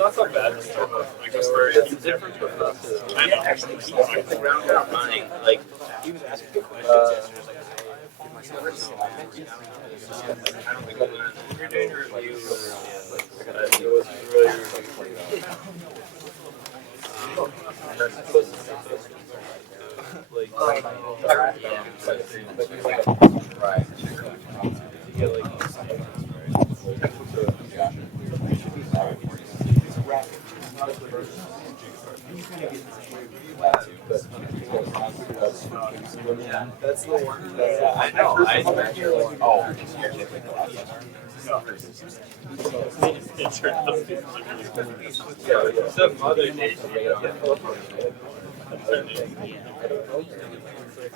not so bad. I guess it's different for us. I know. Actually, he hit the ground without running. Like, he was asking me questions. I don't think we're doing a review. It was really. That's the one that I know. Some other day.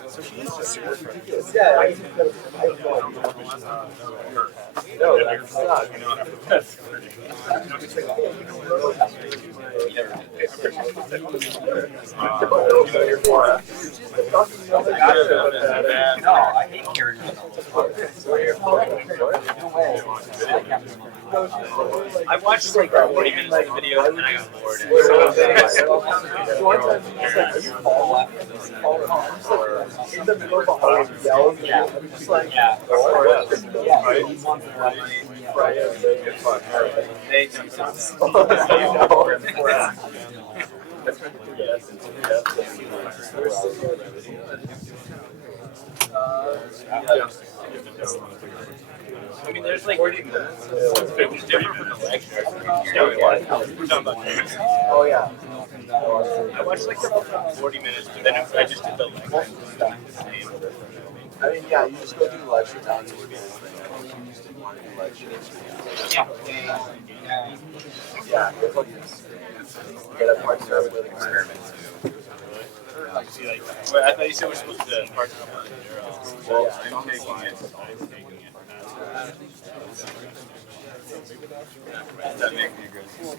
So she is just super friendly. Yeah. No, that sucks. No, I hate hearing I watched like 40 minutes of the video and then I got bored. In the middle of a hallway yells, I'm just like, I mean, there's like 40 minutes. It's different from the lecture. Oh, yeah. I watched like the 40 minutes, but then I just did the lecture. I mean, yeah, you just go through the lecture down to yeah, get a part start with an experiment too. I thought you said we're supposed to part on well, I'm taking it. Does that make me aggressive?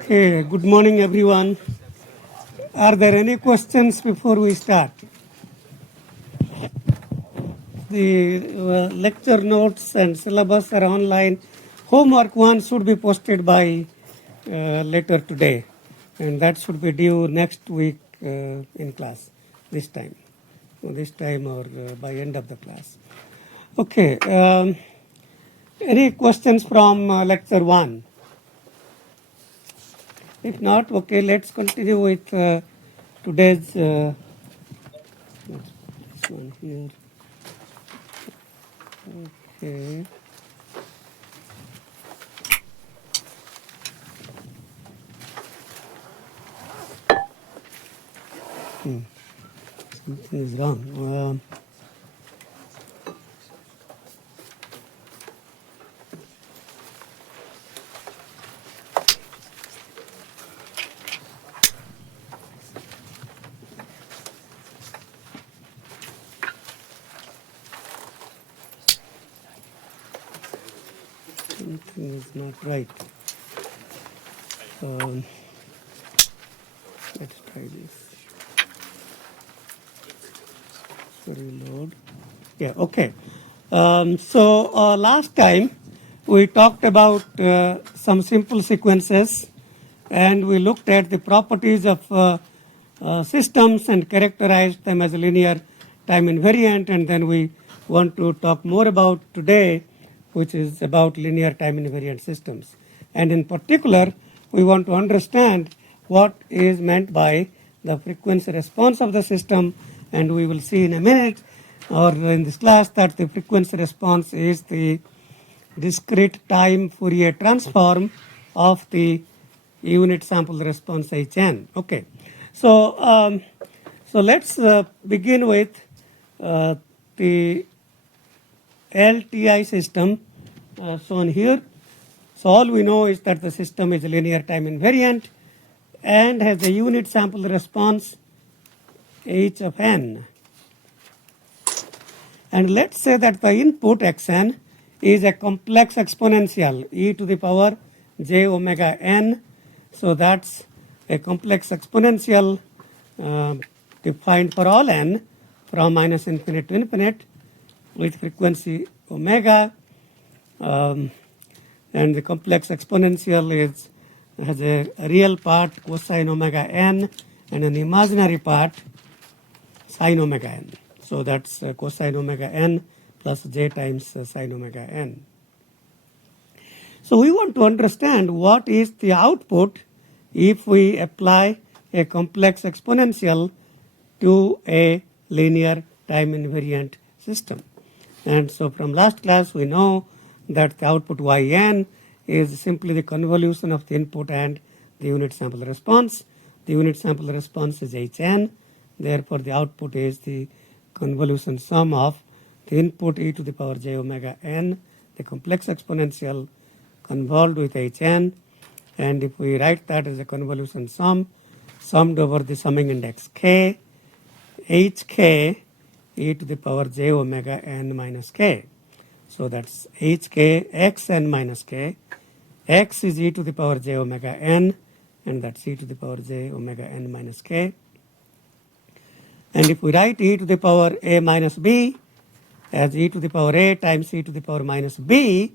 Okay, good morning everyone. Are there any questions before we start? The lecture notes and syllabus are online. Homework 1 should be posted by later today, and that should be due next week in class, this time or by end of the class. Okay, any questions from lecture 1? If not, okay, let's continue with today's this one here. Okay. Something is wrong. Something is not right. Let's try this. Reload. Yeah, okay. So last time we talked about some simple sequences and we looked at the properties of systems and characterized them as linear time invariant, and then we want to talk more about today, which is about linear time invariant systems. And in particular, we want to understand what is meant by the frequency response of the system, and we will see in a minute or in this class that the frequency response is the discrete time Fourier transform of the unit sample response Hn. Okay, so let's begin with the LTI system shown here. So all we know is that the system is linear time invariant and has a unit sample response h of n. And let's say that the input xn is a complex exponential e to the power j omega n So that's a complex exponential defined for all n from minus infinite to infinite with frequency omega. And the complex exponential has a real part cosine omega n and an imaginary part sine omega n. So that's cosine omega n plus j times sine omega n. So we want to understand what is the output if we apply a complex exponential to a linear time invariant system. And so from last class we know that the output yn is simply the convolution of the input and the unit sample response. The unit sample response is hn. Therefore, the output is the convolution sum of the input e to the power j omega n, the complex exponential convolved with hn. And if we write that as a convolution sum, summed over the summing index k, hk e to the power j omega n minus k. So that's hk xn minus k. X is e to the power j omega n, and that's e to the power j omega n minus k. And if we write e to the power a minus b as e to the power a times e to the power minus b,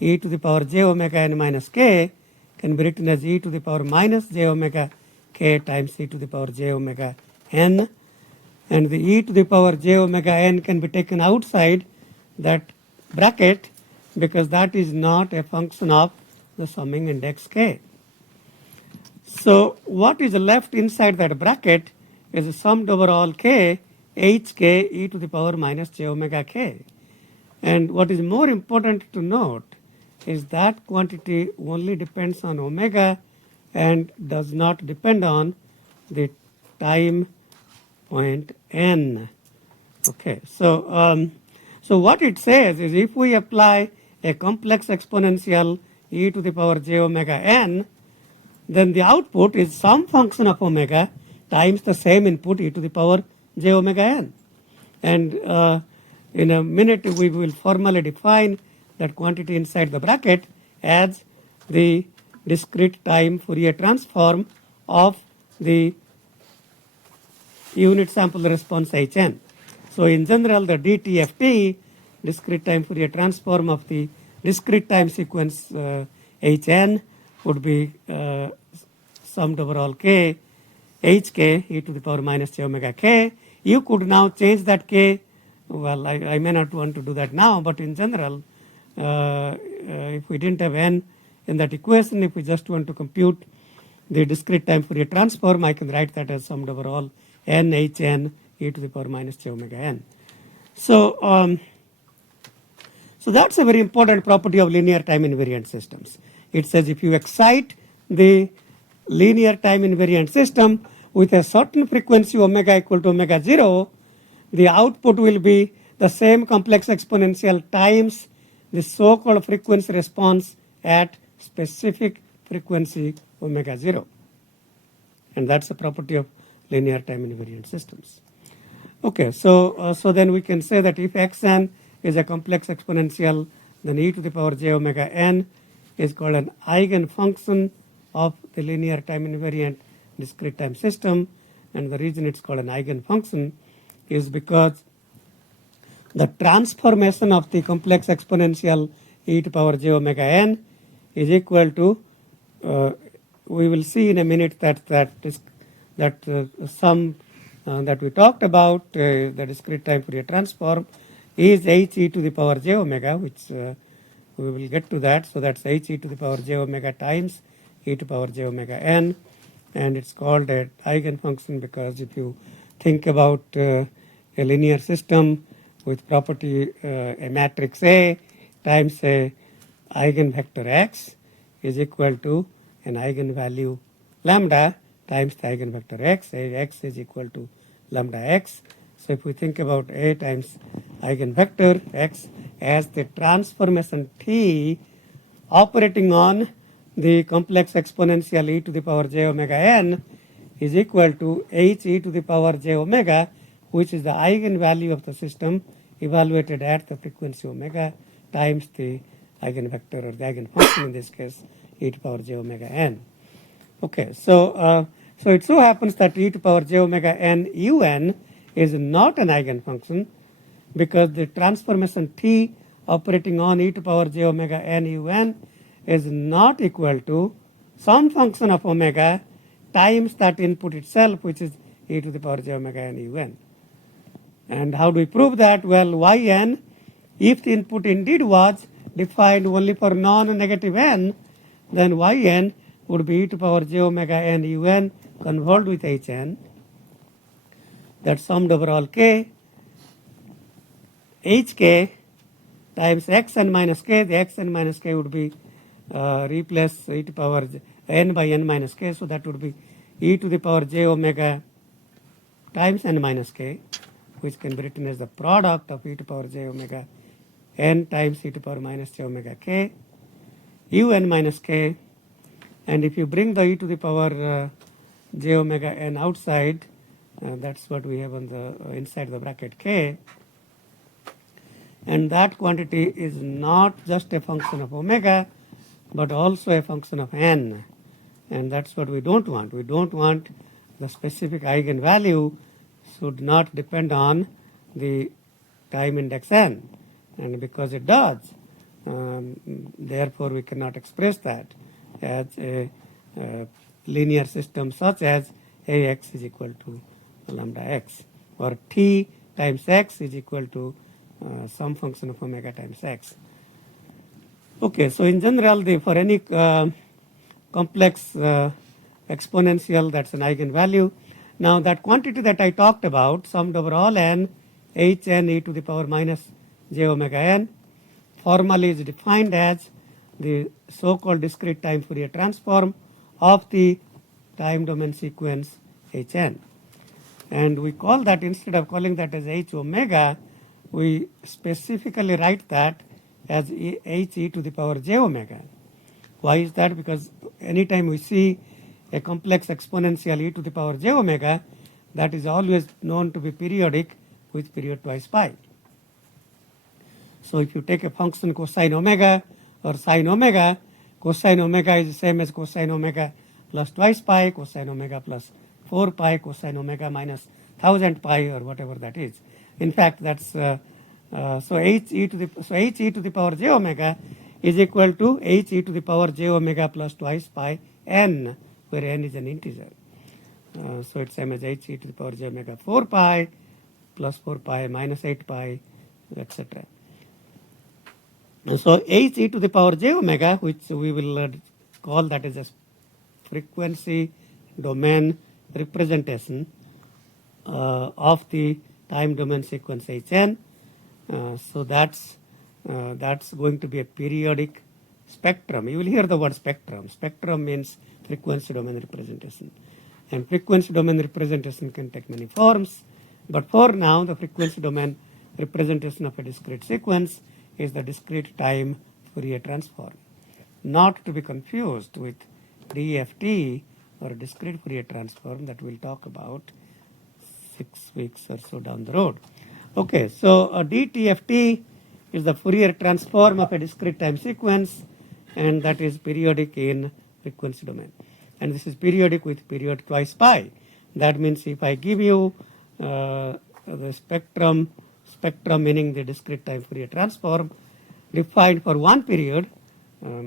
e to the power j omega n minus k can be written as e to the power minus j omega k times e to the power j omega n. And the e to the power j omega n can be taken outside that bracket because that is not a function of the summing index k. So what is left inside that bracket is summed over all k, hk e to the power minus j omega k. And what is more important to note is that quantity only depends on omega and does not depend on the time point n. Okay, so what it says is if we apply a complex exponential e to the power j omega n, then the output is some function of omega times the same input e to the power j omega n. And in a minute we will formally define that quantity inside the bracket as the discrete time Fourier transform of the unit sample response hn. So in general the DTFT, discrete time Fourier transform of the discrete time sequence hn would be summed over all k, hk e to the power minus j omega k. You could now change that k. Well, I may not want to do that now, but in general, if we didn't have n in that equation, if we just want to compute the discrete time Fourier transform, I can write that as summed over all n hn e to the power minus j omega n. So, so that's a very important property of linear time invariant systems. It says if you excite the linear time invariant system with a certain frequency omega equal to omega 0, the output will be the same complex exponential times the so-called frequency response at specific frequency omega 0. And that's a property of linear time invariant systems. Okay, so then we can say that if xn is a complex exponential, then e to the power j omega n is called an eigenfunction of the linear time invariant discrete time system. And the reason it's called an eigenfunction is because the transformation of the complex exponential e to the power j omega n is equal to, we will see in a minute that sum that we talked about, the discrete time Fourier transform, is h e to the power j omega, which we will get to that. So that's h e to the power j omega times e to the power j omega n. And it's called an eigenfunction because if you think about a linear system with property a matrix A times a eigenvector x is equal to an eigenvalue lambda times the eigenvector x. X is equal to lambda x. So if we think about A times eigenvector x as the transformation t operating on the complex exponential e to the power j omega n is equal to h e to the power j omega, which is the eigenvalue of the system evaluated at the frequency omega times the eigenvector or the eigenfunction in this case e to the power j omega n. Okay, so it so happens that e to power j omega n un is not an eigenfunction because the transformation t operating on e to power j omega n un is not equal to some function of omega times that input itself, which is e to the power j omega n un. And how do we prove that? Well, yn, if the input indeed was defined only for non-negative n, then yn would be e to power j omega n un convolved with hn, that summed over all k, hk times xn minus k. The xn minus k would be replace e to power n by n minus k, so that would be e to the power j omega times n minus k, which can be written as the product of e to power j omega n times e to power minus j omega k, un minus k. And if you bring the e to the power j omega n outside, that's what we have on the inside the bracket k. And that quantity is not just a function of omega, but also a function of n. And that's what we don't want. We don't want the specific eigenvalue should not depend on the time index n. And because it does, therefore we cannot express that as a linear system such as ax is equal to lambda x, or t times x is equal to some function of omega times x. Okay, so in general, for any complex exponential, that's an eigenvalue. Now that quantity that I talked about, summed over all n, hn e to the power minus j omega n, formally is defined as the so-called discrete time Fourier transform of the time domain sequence hn. And we call that, instead of calling that as h omega, we specifically write that as h e to the power j omega. Why is that? Because anytime we see a complex exponential e to the power j omega, that is always known to be periodic with period twice pi. So if you take a function cosine omega or sine omega, cosine omega is the same as cosine omega plus twice pi, cosine omega plus 4 pi, cosine omega minus 1000 pi, or whatever that is. In fact, that's so h e to the power j omega is equal to h e to the power j omega plus twice pi n, where n is an integer. So it's same as h e to the power j omega 4 pi plus 4 pi minus 8 pi, etc. So h e to the power j omega, which we will call that as a frequency domain representation of the time domain sequence hn. So that's going to be a periodic spectrum. You will hear the word spectrum. Spectrum means frequency domain representation. And frequency domain representation can take many forms. But for now, the frequency domain representation of a discrete sequence is the discrete time Fourier transform. Not to be confused with DFT, or a discrete Fourier transform, that we'll talk about 6 weeks or so down the road. Okay, so DTFT is the Fourier transform of a discrete time sequence, and that is periodic in frequency domain. And this is periodic with period twice pi. That means if I give you the spectrum meaning the discrete time Fourier transform, defined for one period,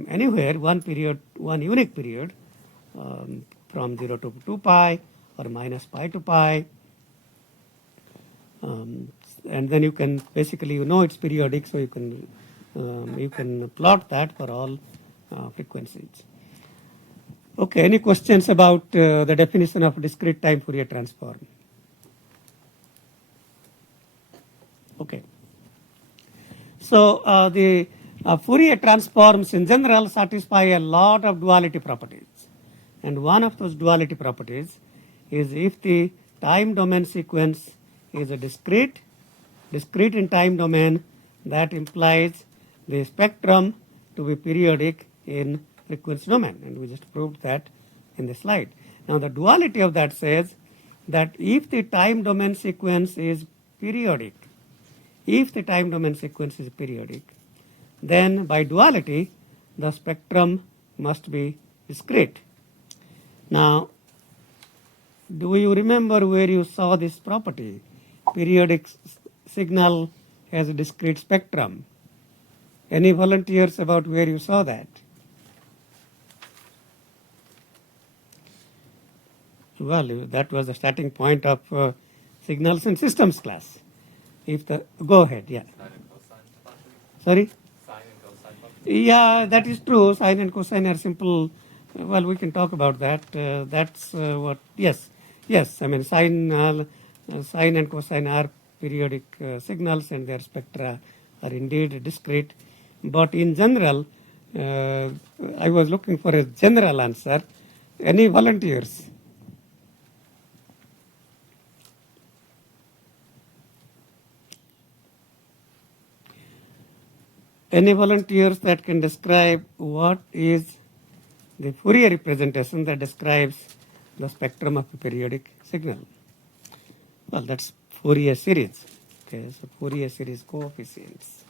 anywhere, one unique period, from 0 to 2 pi or minus pi to pi, and then you can basically, it's periodic, so you can plot that for all frequencies. Okay, any questions about the definition of discrete time Fourier transform? Okay. So the Fourier transforms in general satisfy a lot of duality properties. And one of those duality properties is if the time domain sequence is a discrete in time domain, that implies the spectrum to be periodic in frequency domain. And we just proved that in the slide. Now the duality of that says that if the time domain sequence is periodic, then by duality the spectrum must be discrete. Now, do you remember where you saw this property? Periodic signal has a discrete spectrum. Any volunteers about where you saw that? Well, that was the starting point of signals and systems class. Go ahead, yeah. Sine and cosine function? Sorry? Sine and cosine function? Yeah, that is true. Sine and cosine are simple. Well, we can talk about that. That's what, yes. Yes, I mean, sine and cosine are periodic signals and their spectra are indeed discrete. But in general, I was looking for a general answer. Any volunteers? Any volunteers that can describe what is the Fourier representation that describes the spectrum of a periodic signal? Well, that's Fourier series. Okay, so Fourier series coefficients.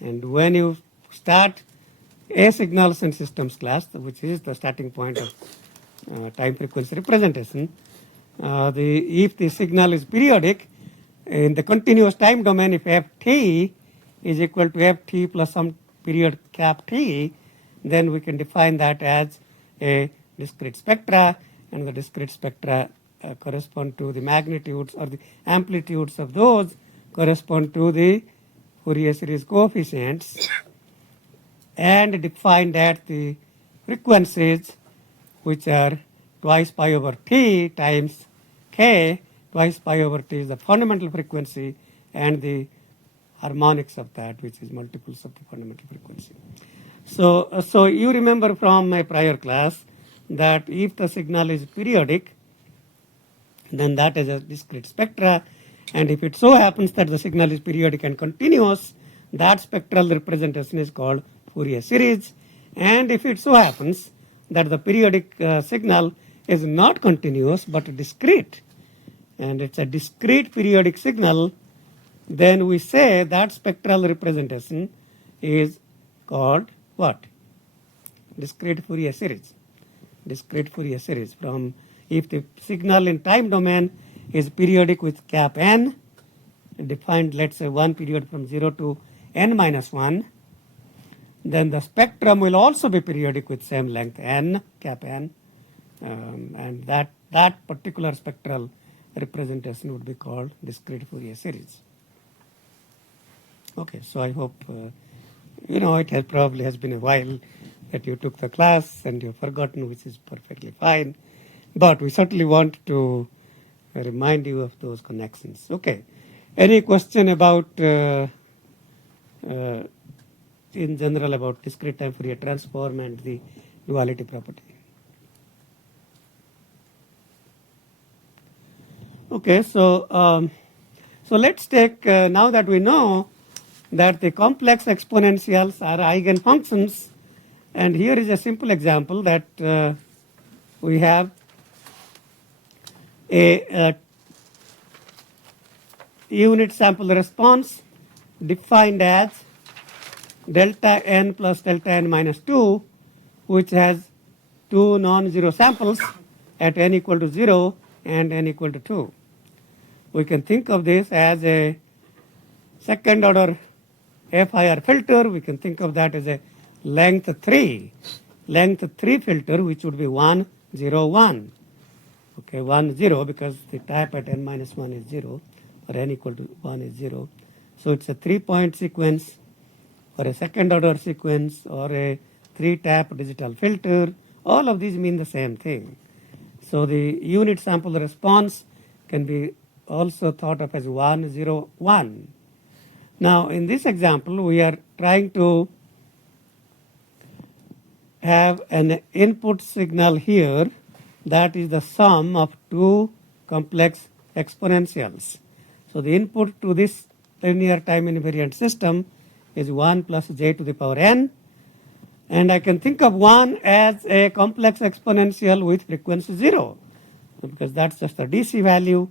And when you start a signals and systems class, which is the starting point of time frequency representation, if the signal is periodic in the continuous time domain, if ft is equal to ft plus some period cap t, then we can define that as a discrete spectra, and the discrete spectra correspond to the magnitudes or the amplitudes of those correspond to the Fourier series coefficients, and define that the frequencies, which are twice pi over t times k, twice pi over t is the fundamental frequency, and the harmonics of that, which is multiples of the fundamental frequency. So you remember from my prior class that if the signal is periodic, then that is a discrete spectra, and if it so happens that the signal is periodic and continuous, that spectral representation is called Fourier series. And if it so happens that the periodic signal is not continuous but discrete, and it's a discrete periodic signal, then we say that spectral representation is called what? Discrete Fourier series. Discrete Fourier series. From if the signal in time domain is periodic with cap n, defined, let's say, one period from 0 to n minus 1, then the spectrum will also be periodic with same length n, cap n, and that particular spectral representation would be called discrete Fourier series. Okay, so I hope, it probably has been a while that you took the class and you've forgotten, which is perfectly fine. But we certainly want to remind you of those connections. Okay, any question about, in general, about discrete time Fourier transform and the duality property? Okay, so let's take, now that we know that the complex exponentials are eigenfunctions, and here is a simple example that we have a unit sample response defined as delta n plus delta n minus 2, which has two non-zero samples at n equal to 0 and n equal to 2. We can think of this as a second order FIR filter. We can think of that as a length 3 filter, which would be 1, 0, 1. Okay, 1, 0, because the tap at n minus 1 is 0, or n equal to 1 is 0. So it's a 3-point sequence, or a second order sequence, or a 3-tap digital filter. All of these mean the same thing. So the unit sample response can be also thought of as 1, 0, 1. Now, in this example, we are trying to have an input signal here that is the sum of two complex exponentials. So the input to this linear time invariant system is 1 plus j to the power n. And I can think of 1 as a complex exponential with frequency 0, because that's just the DC value,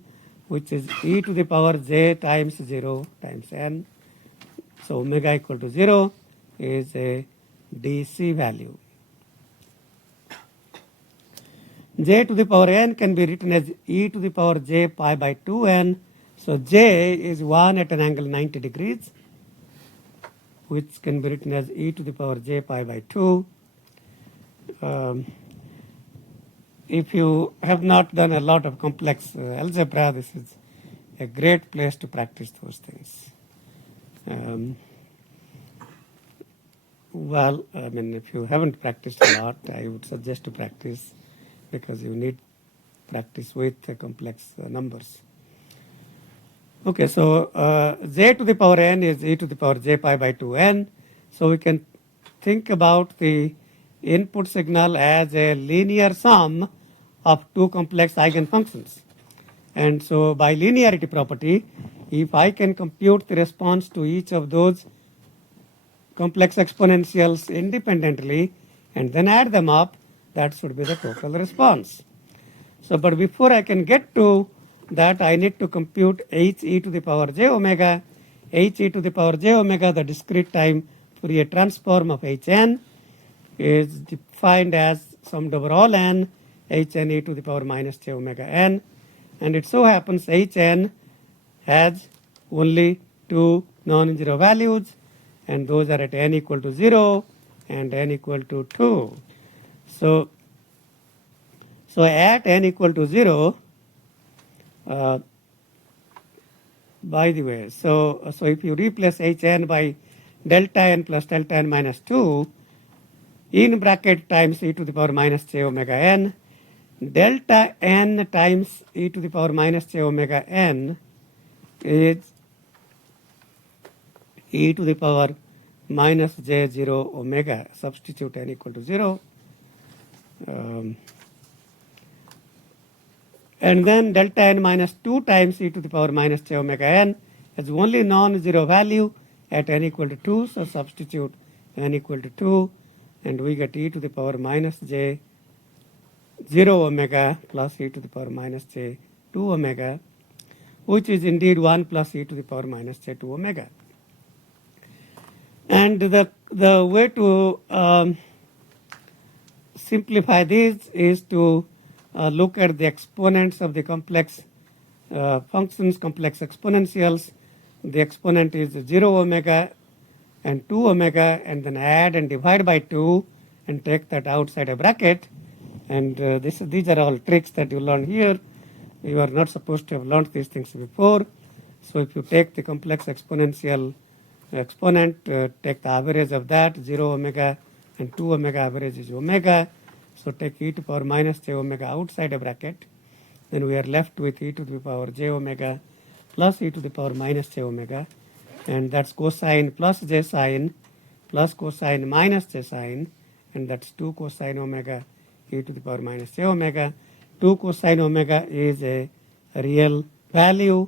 which is e to the power j times 0 times n. So omega equal to 0 is a DC value. j to the power n can be written as e to the power j pi by 2n. So j is 1 at an angle 90 degrees, which can be written as e to the power j pi by 2. If you have not done a lot of complex algebra, this is a great place to practice those things. Well, I mean, if you haven't practiced a lot, I would suggest to practice, because you need practice with complex numbers. Okay, so j to the power n is e to the power j pi by 2n. So we can think about the input signal as a linear sum of two complex eigenfunctions. And so by linearity property, if I can compute the response to each of those complex exponentials independently and then add them up, that should be the total response. So, but before I can get to that, I need to compute h e to the power j omega. H e to the power j omega, the discrete time Fourier transform of hn, is defined as summed over all n, hn e to the power minus j omega n. And it so happens hn has only two non-zero values, and those are at n equal to 0 and n equal to 2. So at n equal to 0, by the way, so if you replace hn by delta n plus delta n minus 2 in bracket times e to the power minus j omega n, delta n times e to the power minus j omega n is e to the power minus j0 omega. Substitute n equal to 0. And then delta n minus 2 times e to the power minus j omega n has only non-zero value at n equal to 2. So substitute n equal to 2, and we get e to the power minus j 0 omega plus e to the power minus j 2 omega, which is indeed 1 plus e to the power minus j 2 omega. And the way to simplify this is to look at the exponents of the complex functions, complex exponentials. The exponent is 0 omega and 2 omega, and then add and divide by 2 and take that outside a bracket. And these are all tricks that you learn here. You are not supposed to have learned these things before. So if you take the complex exponential exponent, take the average of that, 0 omega and 2 omega average is omega. So take e to the power minus j omega outside a bracket. Then we are left with e to the power j omega plus e to the power minus j omega. And that's cosine plus j sine plus cosine minus j sine. And that's 2 cosine omega e to the power minus j omega. 2 cosine omega is a real value.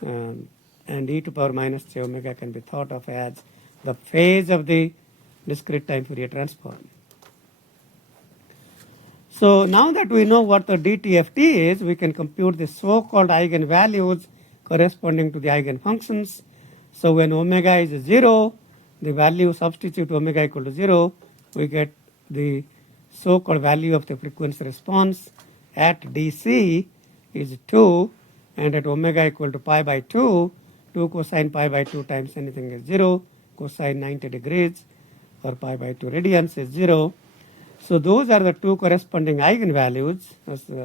And e to the power minus j omega can be thought of as the phase of the discrete time Fourier transform. So now that we know what the DTFT is, we can compute the so-called eigenvalues corresponding to the eigenfunctions. So when omega is 0, the value substitute omega equal to 0, we get the so-called value of the frequency response at DC is 2, and at omega equal to pi by 2, 2 cosine pi by 2 times anything is 0, cosine 90 degrees or pi by 2 radians is 0. So those are the two corresponding eigenvalues.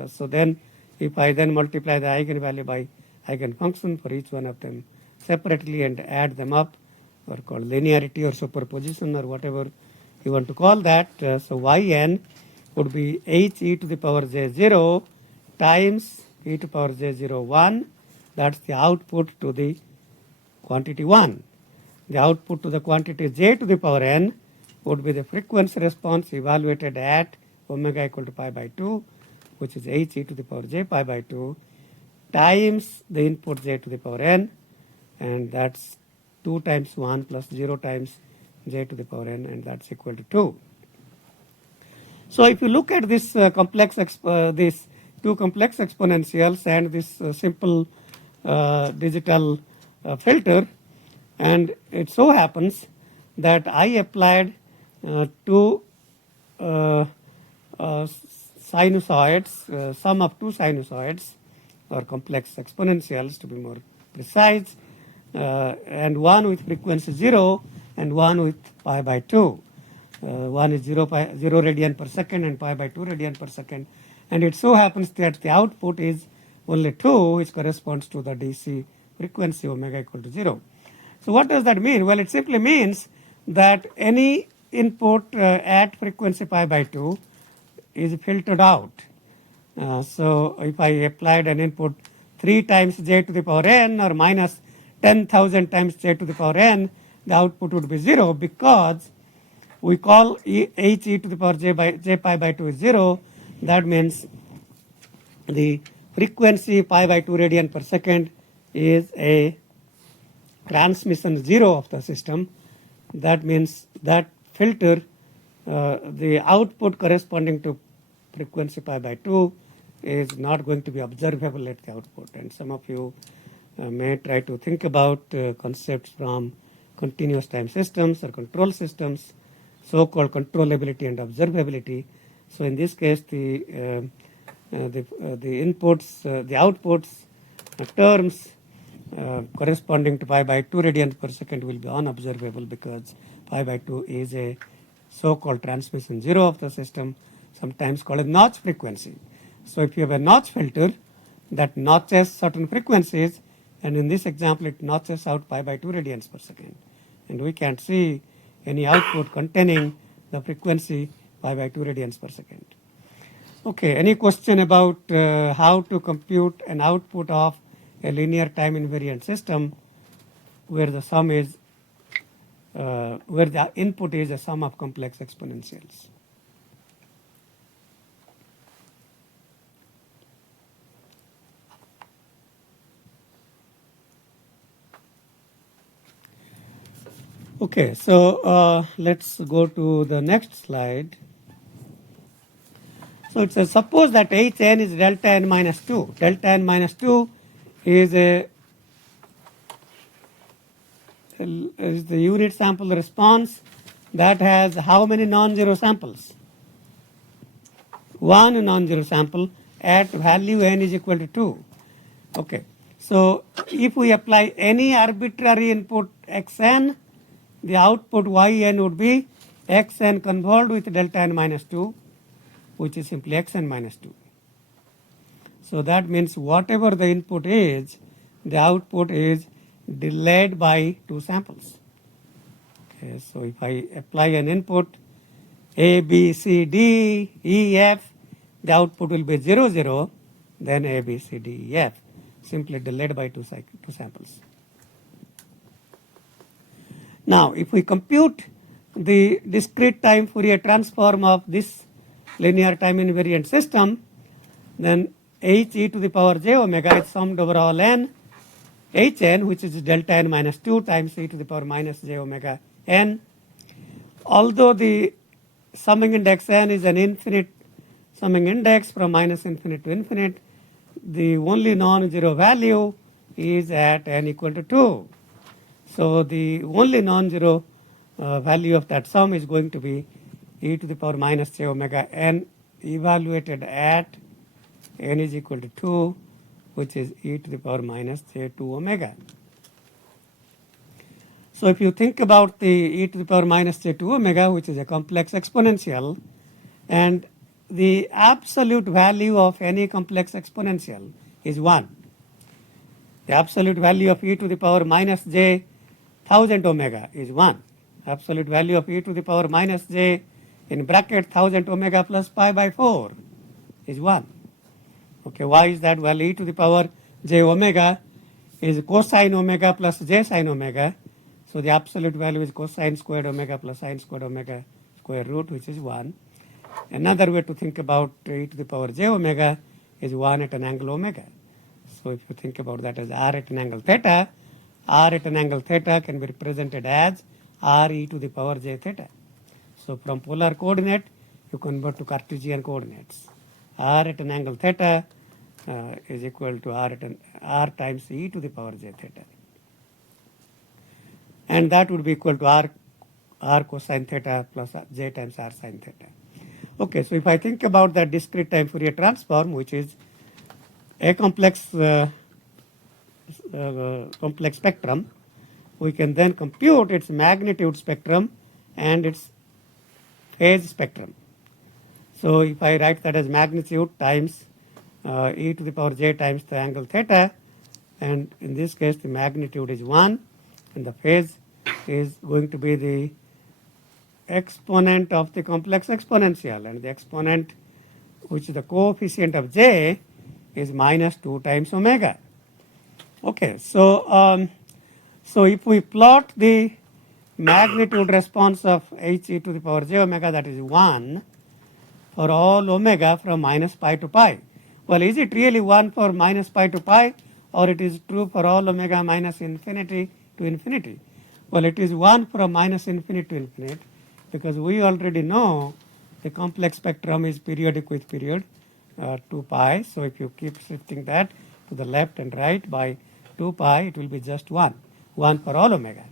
So then if I then multiply the eigenvalue by eigenfunction for each one of them separately and add them up, or called linearity or superposition or whatever you want to call that, so yn would be h e to the power j0 times e to the power j0 1. That's the output to the quantity 1. The output to the quantity j to the power n would be the frequency response evaluated at omega equal to pi by 2, which is h e to the power j pi by 2, times the input j to the power n, and that's 2 times 1 plus 0 times j to the power n, and that's equal to 2. So if you look at this these two complex exponentials and this simple digital filter, and it so happens that I applied two sinusoids, sum of two sinusoids or complex exponentials to be more precise, and one with frequency 0 and one with pi by 2. One is 0 radian per second and pi by 2 radian per second. And it so happens that the output is only 2, which corresponds to the DC frequency omega equal to 0. So what does that mean? Well, it simply means that any input at frequency pi by 2 is filtered out. So if I applied an input 3 times j to the power n or minus 10,000 times j to the power n, the output would be 0 because we call h e to the power j pi by 2 is 0. That means the frequency pi by 2 radian per second is a transmission 0 of the system. That means that filter, the output corresponding to frequency pi by 2 is not going to be observable at the output. And some of you may try to think about concepts from continuous time systems or control systems, so-called controllability and observability. So in this case, the inputs, the outputs, terms corresponding to pi by 2 radians per second will be unobservable because pi by 2 is a so-called transmission 0 of the system, sometimes called a notch frequency. So if you have a notch filter that notches certain frequencies, and in this example it notches out pi by 2 radians per second, and we can't see any output containing the frequency pi by 2 radians per second. Okay, any question about how to compute an output of a linear time invariant system where the sum is where the input is a sum of complex exponentials? Okay, so let's go to the next slide. So it says suppose that Hn is delta n minus 2. Delta n minus 2 is the unit sample response that has how many non-zero samples? One non-zero sample at value n is equal to 2. Okay, so if we apply any arbitrary input xn, the output yn would be xn convolved with delta n minus 2, which is simply xn minus 2. So that means whatever the input is, the output is delayed by 2 samples. Okay, so if I apply an input A, B, C, D, E, F, the output will be 0, 0, then A, B, C, D, E, F, simply delayed by 2 samples. Now, if we compute the discrete time Fourier transform of this linear time invariant system, then h e to the power j omega is summed over all n, hn, which is delta n minus 2 times e to the power minus j omega n. Although the summing index n is an infinite summing index from minus infinite to infinite, the only non-zero value is at n equal to 2. So the only non-zero value of that sum is going to be e to the power minus j omega n evaluated at n is equal to 2, which is e to the power minus j2 omega. So if you think about the e to the power minus j2 omega, which is a complex exponential, and the absolute value of any complex exponential is 1. The absolute value of e to the power minus j 1000 omega is 1. Absolute value of e to the power minus j in bracket 1000 omega plus pi by 4 is 1. Okay, why is that? Well, e to the power j omega is cosine omega plus j sine omega. So the absolute value is cosine squared omega plus sine squared omega square root, which is 1. Another way to think about e to the power j omega is 1 at an angle omega. So if you think about that as r at an angle theta, r at an angle theta can be represented as r e to the power j theta. So from polar coordinate, you convert to Cartesian coordinates. R at an angle theta is equal to r times e to the power j theta. And that would be equal to r cosine theta plus j times r sine theta. Okay, so if I think about that discrete time Fourier transform, which is a complex spectrum, we can then compute its magnitude spectrum and its phase spectrum. So if I write that as magnitude times e to the power j times the angle theta, and in this case the magnitude is 1 and the phase is going to be the exponent of the complex exponential, and the exponent, which is the coefficient of j, is minus 2 times omega. Okay, so so if we plot the magnitude response of h e to the power j omega, that is 1 for all omega from minus pi to pi. Well, is it really 1 for minus pi to pi, or it is true for all omega minus infinity to infinity? Well, it is 1 from minus infinity to infinity, because we already know the complex spectrum is periodic with period 2 pi. So if you keep shifting that to the left and right by 2 pi, it will be just 1 for all omega.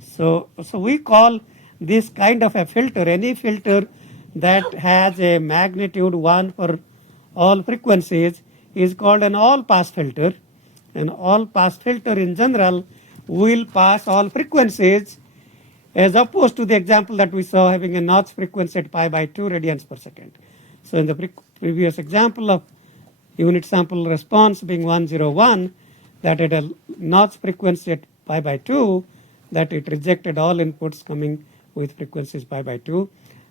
So we call this kind of a filter, any filter that has a magnitude 1 for all frequencies, is called an all pass filter. An all pass filter in general will pass all frequencies, as opposed to the example that we saw having a notch frequency at pi by 2 radians per second. So in the previous example of unit sample response being 101, that had a notch frequency at pi by 2, that it rejected all inputs coming with frequencies pi by 2.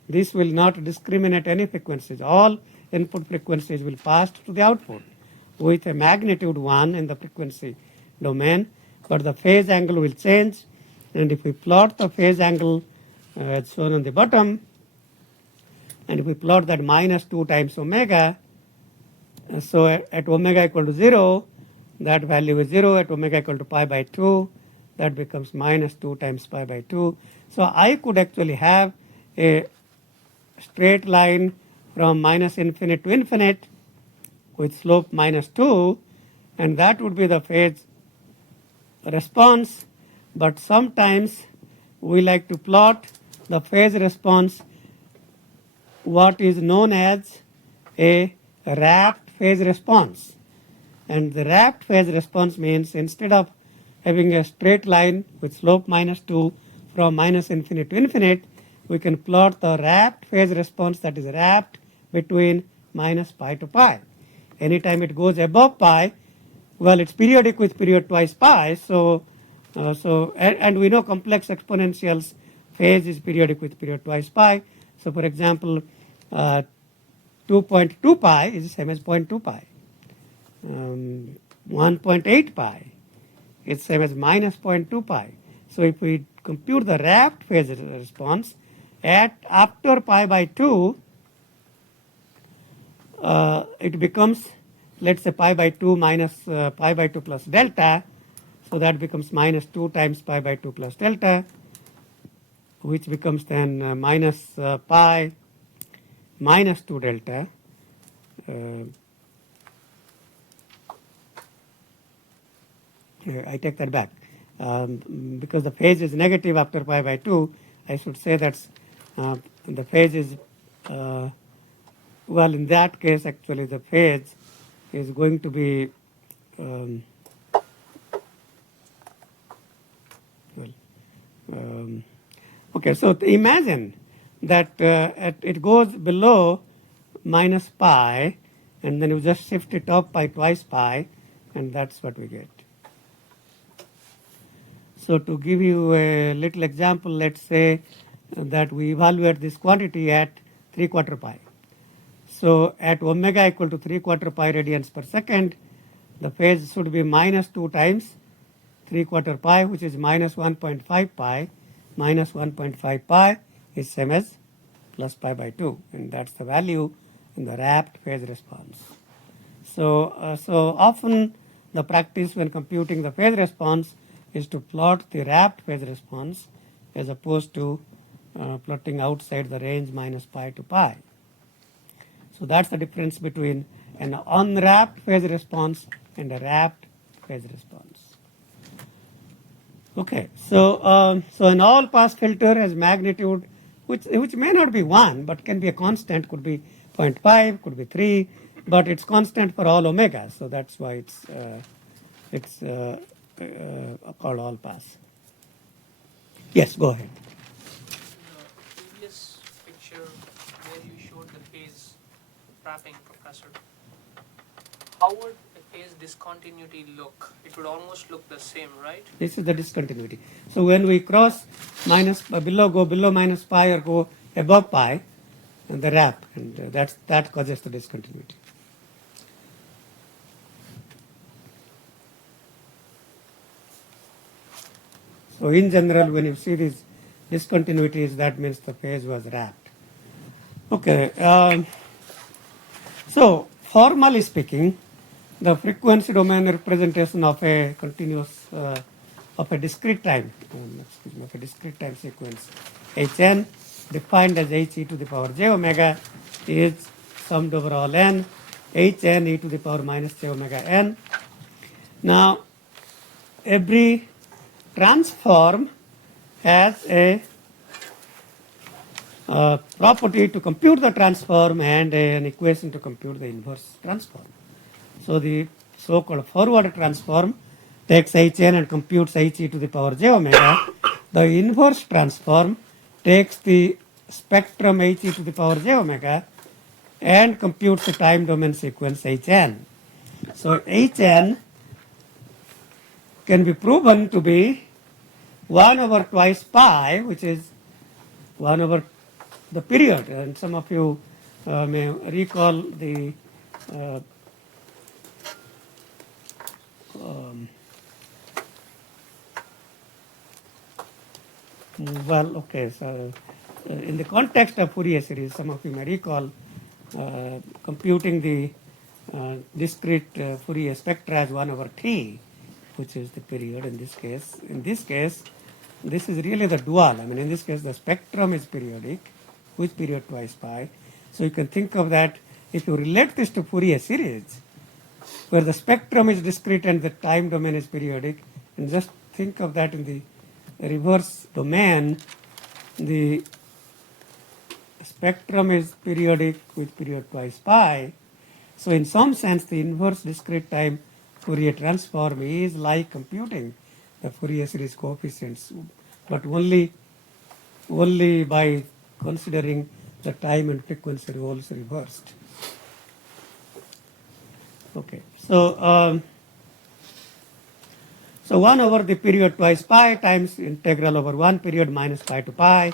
This will not discriminate any frequencies. All input frequencies will pass to the output with a magnitude 1 in the frequency domain, but the phase angle will change. And if we plot the phase angle as shown on the bottom, and if we plot that minus 2 times omega, so at omega equal to 0, that value is 0. At omega equal to pi by 2, that becomes minus 2 times pi by 2. So I could actually have a straight line from minus infinite to infinite with slope minus 2, and that would be the phase response. But sometimes we like to plot the phase response what is known as a rapt phase response. And the rapt phase response means instead of having a straight line with slope minus 2 from minus infinite to infinite, we can plot the rapt phase response that is rapt between minus pi to pi. Anytime it goes above pi, well, it's periodic with period twice pi. And we know complex exponentials phase is periodic with period twice pi. So for example, 2.2 pi is the same as 0.2 pi. 1.8 pi is same as minus 0.2 pi. So if we compute the rapt phase response at after pi by 2, it becomes, let's say, pi by 2 minus pi by 2 plus delta. So that becomes minus 2 times pi by 2 plus delta, which becomes then minus pi minus 2 delta. I take that back. Because the phase is negative after pi by 2, I should say that the phase is, well, in that case, actually, the phase is going to be, okay, so imagine that it goes below minus pi, and then you just shift it up by twice pi, and that's what we get. So to give you a little example, let's say that we evaluate this quantity at 3/4 pi. So at omega equal to 3/4 pi radians per second, the phase should be minus 2 times 3/4 pi, which is minus 1.5 pi. Minus 1.5 pi is same as plus pi by 2, and that's the value in the rapt phase response. So often the practice when computing the phase response is to plot the rapt phase response as opposed to plotting outside the range minus pi to pi. So that's the difference between an unwrapped phase response and a wrapped phase response. Okay, so an all pass filter has magnitude which may not be 1, but can be a constant, could be 0.5, could be 3, but it's constant for all omega, so that's why it's called all pass. Yes, go ahead. The previous picture where you showed the phase wrapping, Professor, how would the phase discontinuity look? It would almost look the same, right? This is the discontinuity. So when we cross go below minus pi or go above pi, and the wrap, and that causes the discontinuity. So in general, when you see these discontinuities, that means the phase was wrapped. Okay. So formally speaking, the frequency domain representation of a continuous of a discrete time, of a discrete time sequence, Hn defined as He to the power j omega is summed over all n, Hn e to the power minus j omega n. Now, every transform has a property to compute the transform and an equation to compute the inverse transform. So the so-called forward transform takes Hn and computes He to the power j omega. The inverse transform takes the spectrum He to the power j omega and computes the time domain sequence Hn. So Hn can be proven to be 1 over twice pi, which is 1 over the period. And some of you may recall the so in the context of Fourier series, some of you may recall computing the discrete Fourier spectra as 1 over t, which is the period in this case. In this case, this is really the dual. I mean, in this case, the spectrum is periodic, with period twice pi. So you can think of that, if you relate this to Fourier series, where the spectrum is discrete and the time domain is periodic, and just think of that in the reverse domain, the spectrum is periodic with period twice pi. So in some sense, the inverse discrete time Fourier transform is like computing the Fourier series coefficients, but only by considering the time and frequency roles reversed. Okay, so 1 over the period twice pi times integral over 1 period minus pi to pi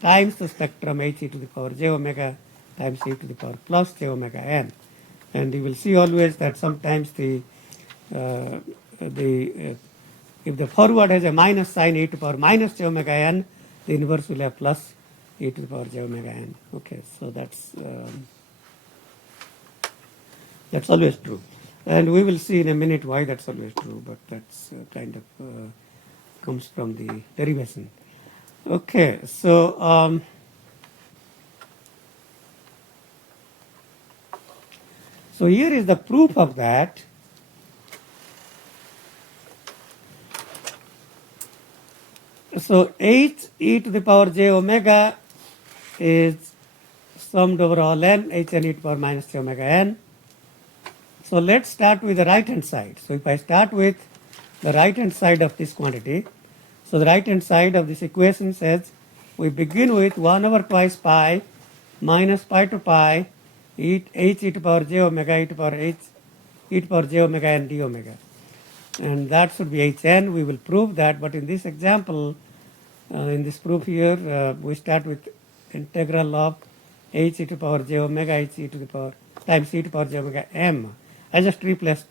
times the spectrum He to the power j omega times e to the power plus j omega n. And you will see always that sometimes if the forward has a minus sign e to the power minus j omega n, the inverse will have plus e to the power j omega n. Okay, so that's always true. And we will see in a minute why that's always true, but that's kind of comes from the derivation. Okay, so so here is the proof of that. So h e to the power j omega is summed over all n, Hn e to the power minus j omega n. So let's start with the right hand side. So if I start with the right hand side of this quantity, so the right hand side of this equation says we begin with 1 over twice pi minus pi to pi h e to the power j omega e to the power h e to the power j omega n d omega. And that should be Hn. We will prove that, but in this example, in this proof here, we start with integral of h e to the power j omega h e to the power times e to the power j omega m. I just replaced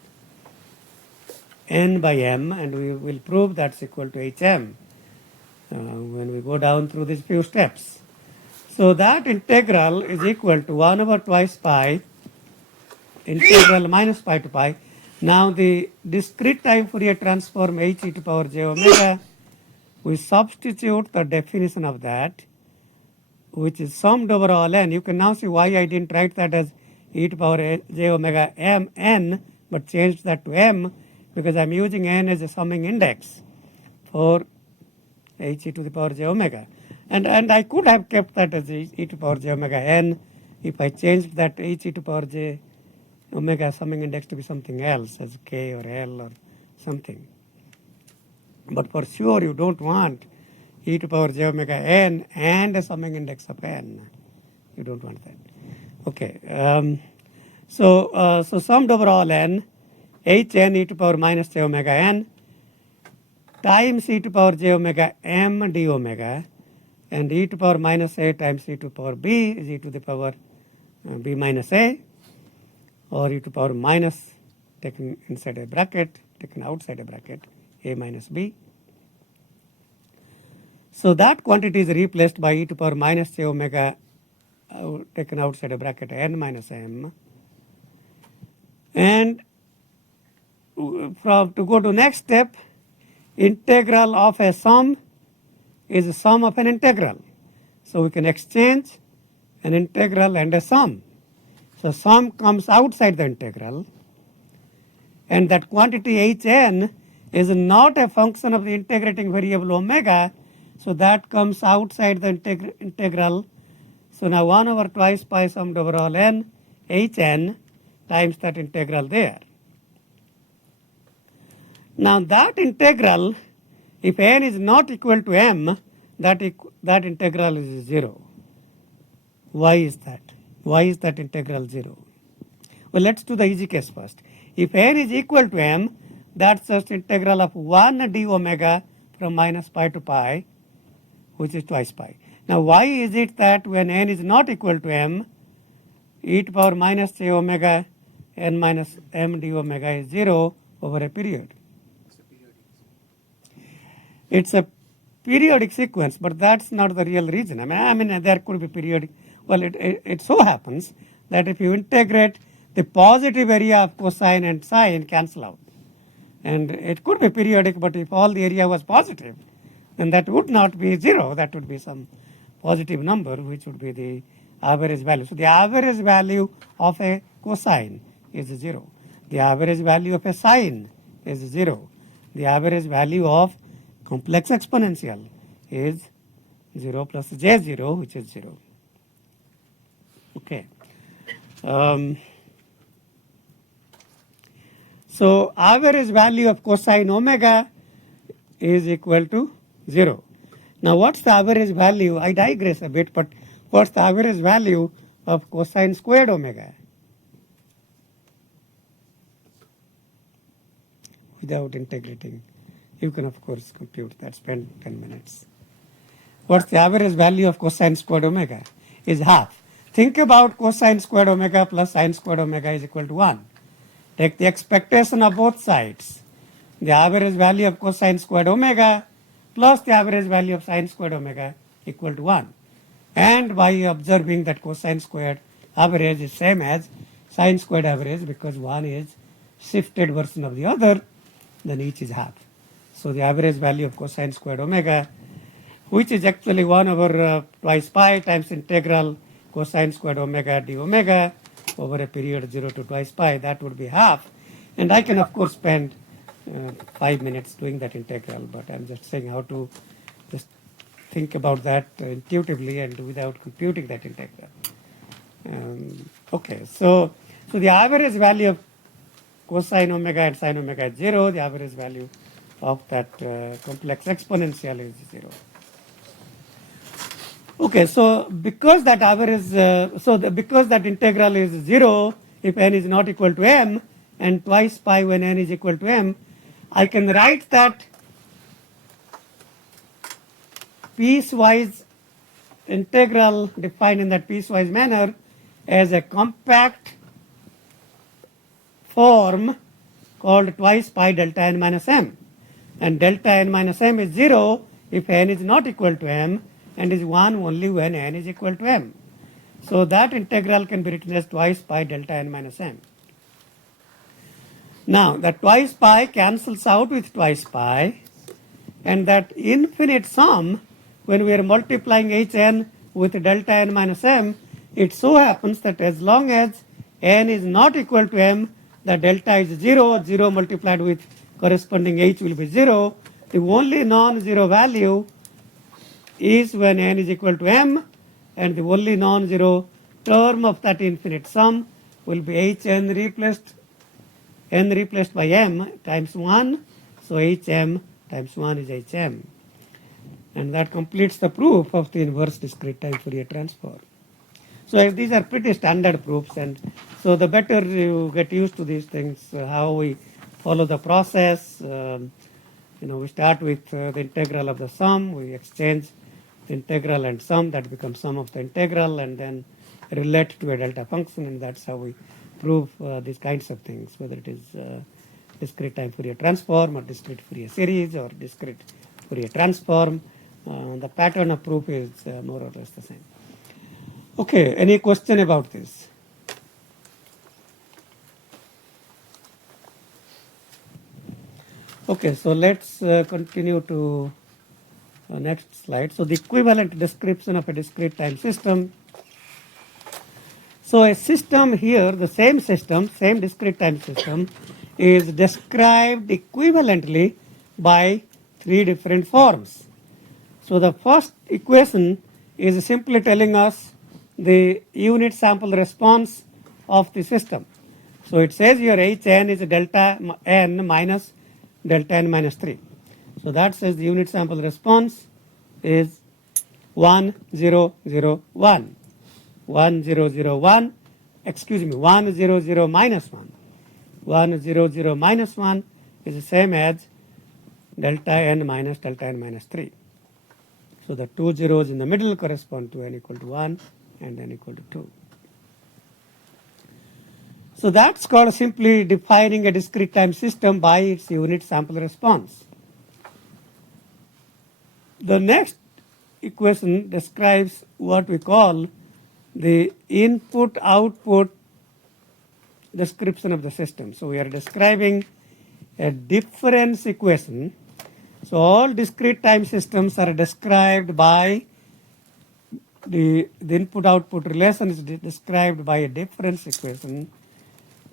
n by m, and we will prove that's equal to hm when we go down through these few steps. So that integral is equal to 1 over twice pi integral minus pi to pi. Now the discrete time Fourier transform h e to the power j omega, we substitute the definition of that, which is summed over all n. You can now see why I didn't write that as e to the power j omega m n, but changed that to m, because I'm using n as a summing index for h e to the power j omega. And I could have kept that as e to power j omega n if I changed that h e to power j omega summing index to be something else as k or l or something. But for sure you don't want e to power j omega n and a summing index of n. You don't want that. Okay. So summed over all n, h n e to power minus j omega n times e to power j omega m d omega, and e to power minus a times e to power b is e to the power b minus a, or e to power minus taken inside a bracket, taken outside a bracket, a minus b. So that quantity is replaced by e to power minus j omega taken outside a bracket n minus m. And to go to next step, integral of a sum is a sum of an integral. So we can exchange an integral and a sum. So sum comes outside the integral, and that quantity hn is not a function of the integrating variable omega, so that comes outside the integral. So now 1 over twice pi summed over all n hn times that integral there. Now that integral, if n is not equal to m, that integral is 0. Why is that? Why is that integral 0? Well, let's do the easy case first. If n is equal to m, that's just integral of 1 d omega from minus pi to pi, which is twice pi. Now why is it that when n is not equal to m, e to power minus j omega n minus m d omega is 0 over a period? It's a periodic sequence, but that's not the real reason. I mean there could be periodic. Well, it so happens that if you integrate, the positive area of cosine and sine cancel out. And it could be periodic, but if all the area was positive, then that would not be 0. That would be some positive number, which would be the average value. So the average value of a cosine is 0. The average value of a sine is 0. The average value of complex exponential is 0 plus j0, which is 0. Okay. So average value of cosine omega is equal to 0. Now what's the average value? I digress a bit, but what's the average value of cosine squared omega? Without integrating, you can of course compute that, spend 10 minutes. What's the average value of cosine squared omega? Is half. Think about cosine squared omega plus sine squared omega is equal to 1. Take the expectation of both sides. The average value of cosine squared omega plus the average value of sine squared omega equal to 1. And by observing that cosine squared average is same as sine squared average, because one is shifted version of the other, then each is half. So the average value of cosine squared omega, which is actually 1 over twice pi times integral cosine squared omega d omega over a period 0 to twice pi, that would be half. And I can of course spend 5 minutes doing that integral, but I'm just saying how to just think about that intuitively and without computing that integral. Okay, so the average value of cosine omega and sine omega is 0. The average value of that complex exponential is 0. Okay, so because that average, because that integral is 0, if n is not equal to m, and twice pi when n is equal to m, I can write that piecewise integral defined in that piecewise manner as a compact form called twice pi delta n minus m. And delta n minus m is 0 if n is not equal to m, and is 1 only when n is equal to m. So that integral can be written as twice pi delta n minus m. Now that twice pi cancels out with twice pi, and that infinite sum, when we are multiplying hn with delta n minus m, it so happens that as long as n is not equal to m, the delta is 0, 0 multiplied with corresponding h will be 0. The only non-zero value is when n is equal to m, and the only non-zero term of that infinite sum will be n replaced by m times 1. So hm times 1 is hm. And that completes the proof of the inverse discrete time Fourier transform. So these are pretty standard proofs, and so the better you get used to these things, how we follow the process. We start with the integral of the sum, we exchange the integral and sum, that becomes sum of the integral, and then relate to a delta function, and that's how we prove these kinds of things, whether it is discrete time Fourier transform or discrete Fourier series or discrete Fourier transform. The pattern of proof is more or less the same. Okay, any question about this? Okay, so let's continue to next slide. So the equivalent description of a discrete time system. So a system here, the same system, same discrete time system, is described equivalently by three different forms. So the first equation is simply telling us the unit sample response of the system. So it says your Hn is delta n minus delta n minus 3. So that says the unit sample response is 1, 0, 0, 1. 1, 0, 0, 1, excuse me, 1, 0, 0, minus 1. 1, 0, 0, minus 1 is the same as delta n minus 3. So the two zeros in the middle correspond to n equal to 1 and n equal to 2. So that's called simply defining a discrete time system by its unit sample response. The next equation describes what we call the input-output description of the system. So we are describing a difference equation. So all discrete time systems are described by the input-output relation is described by a difference equation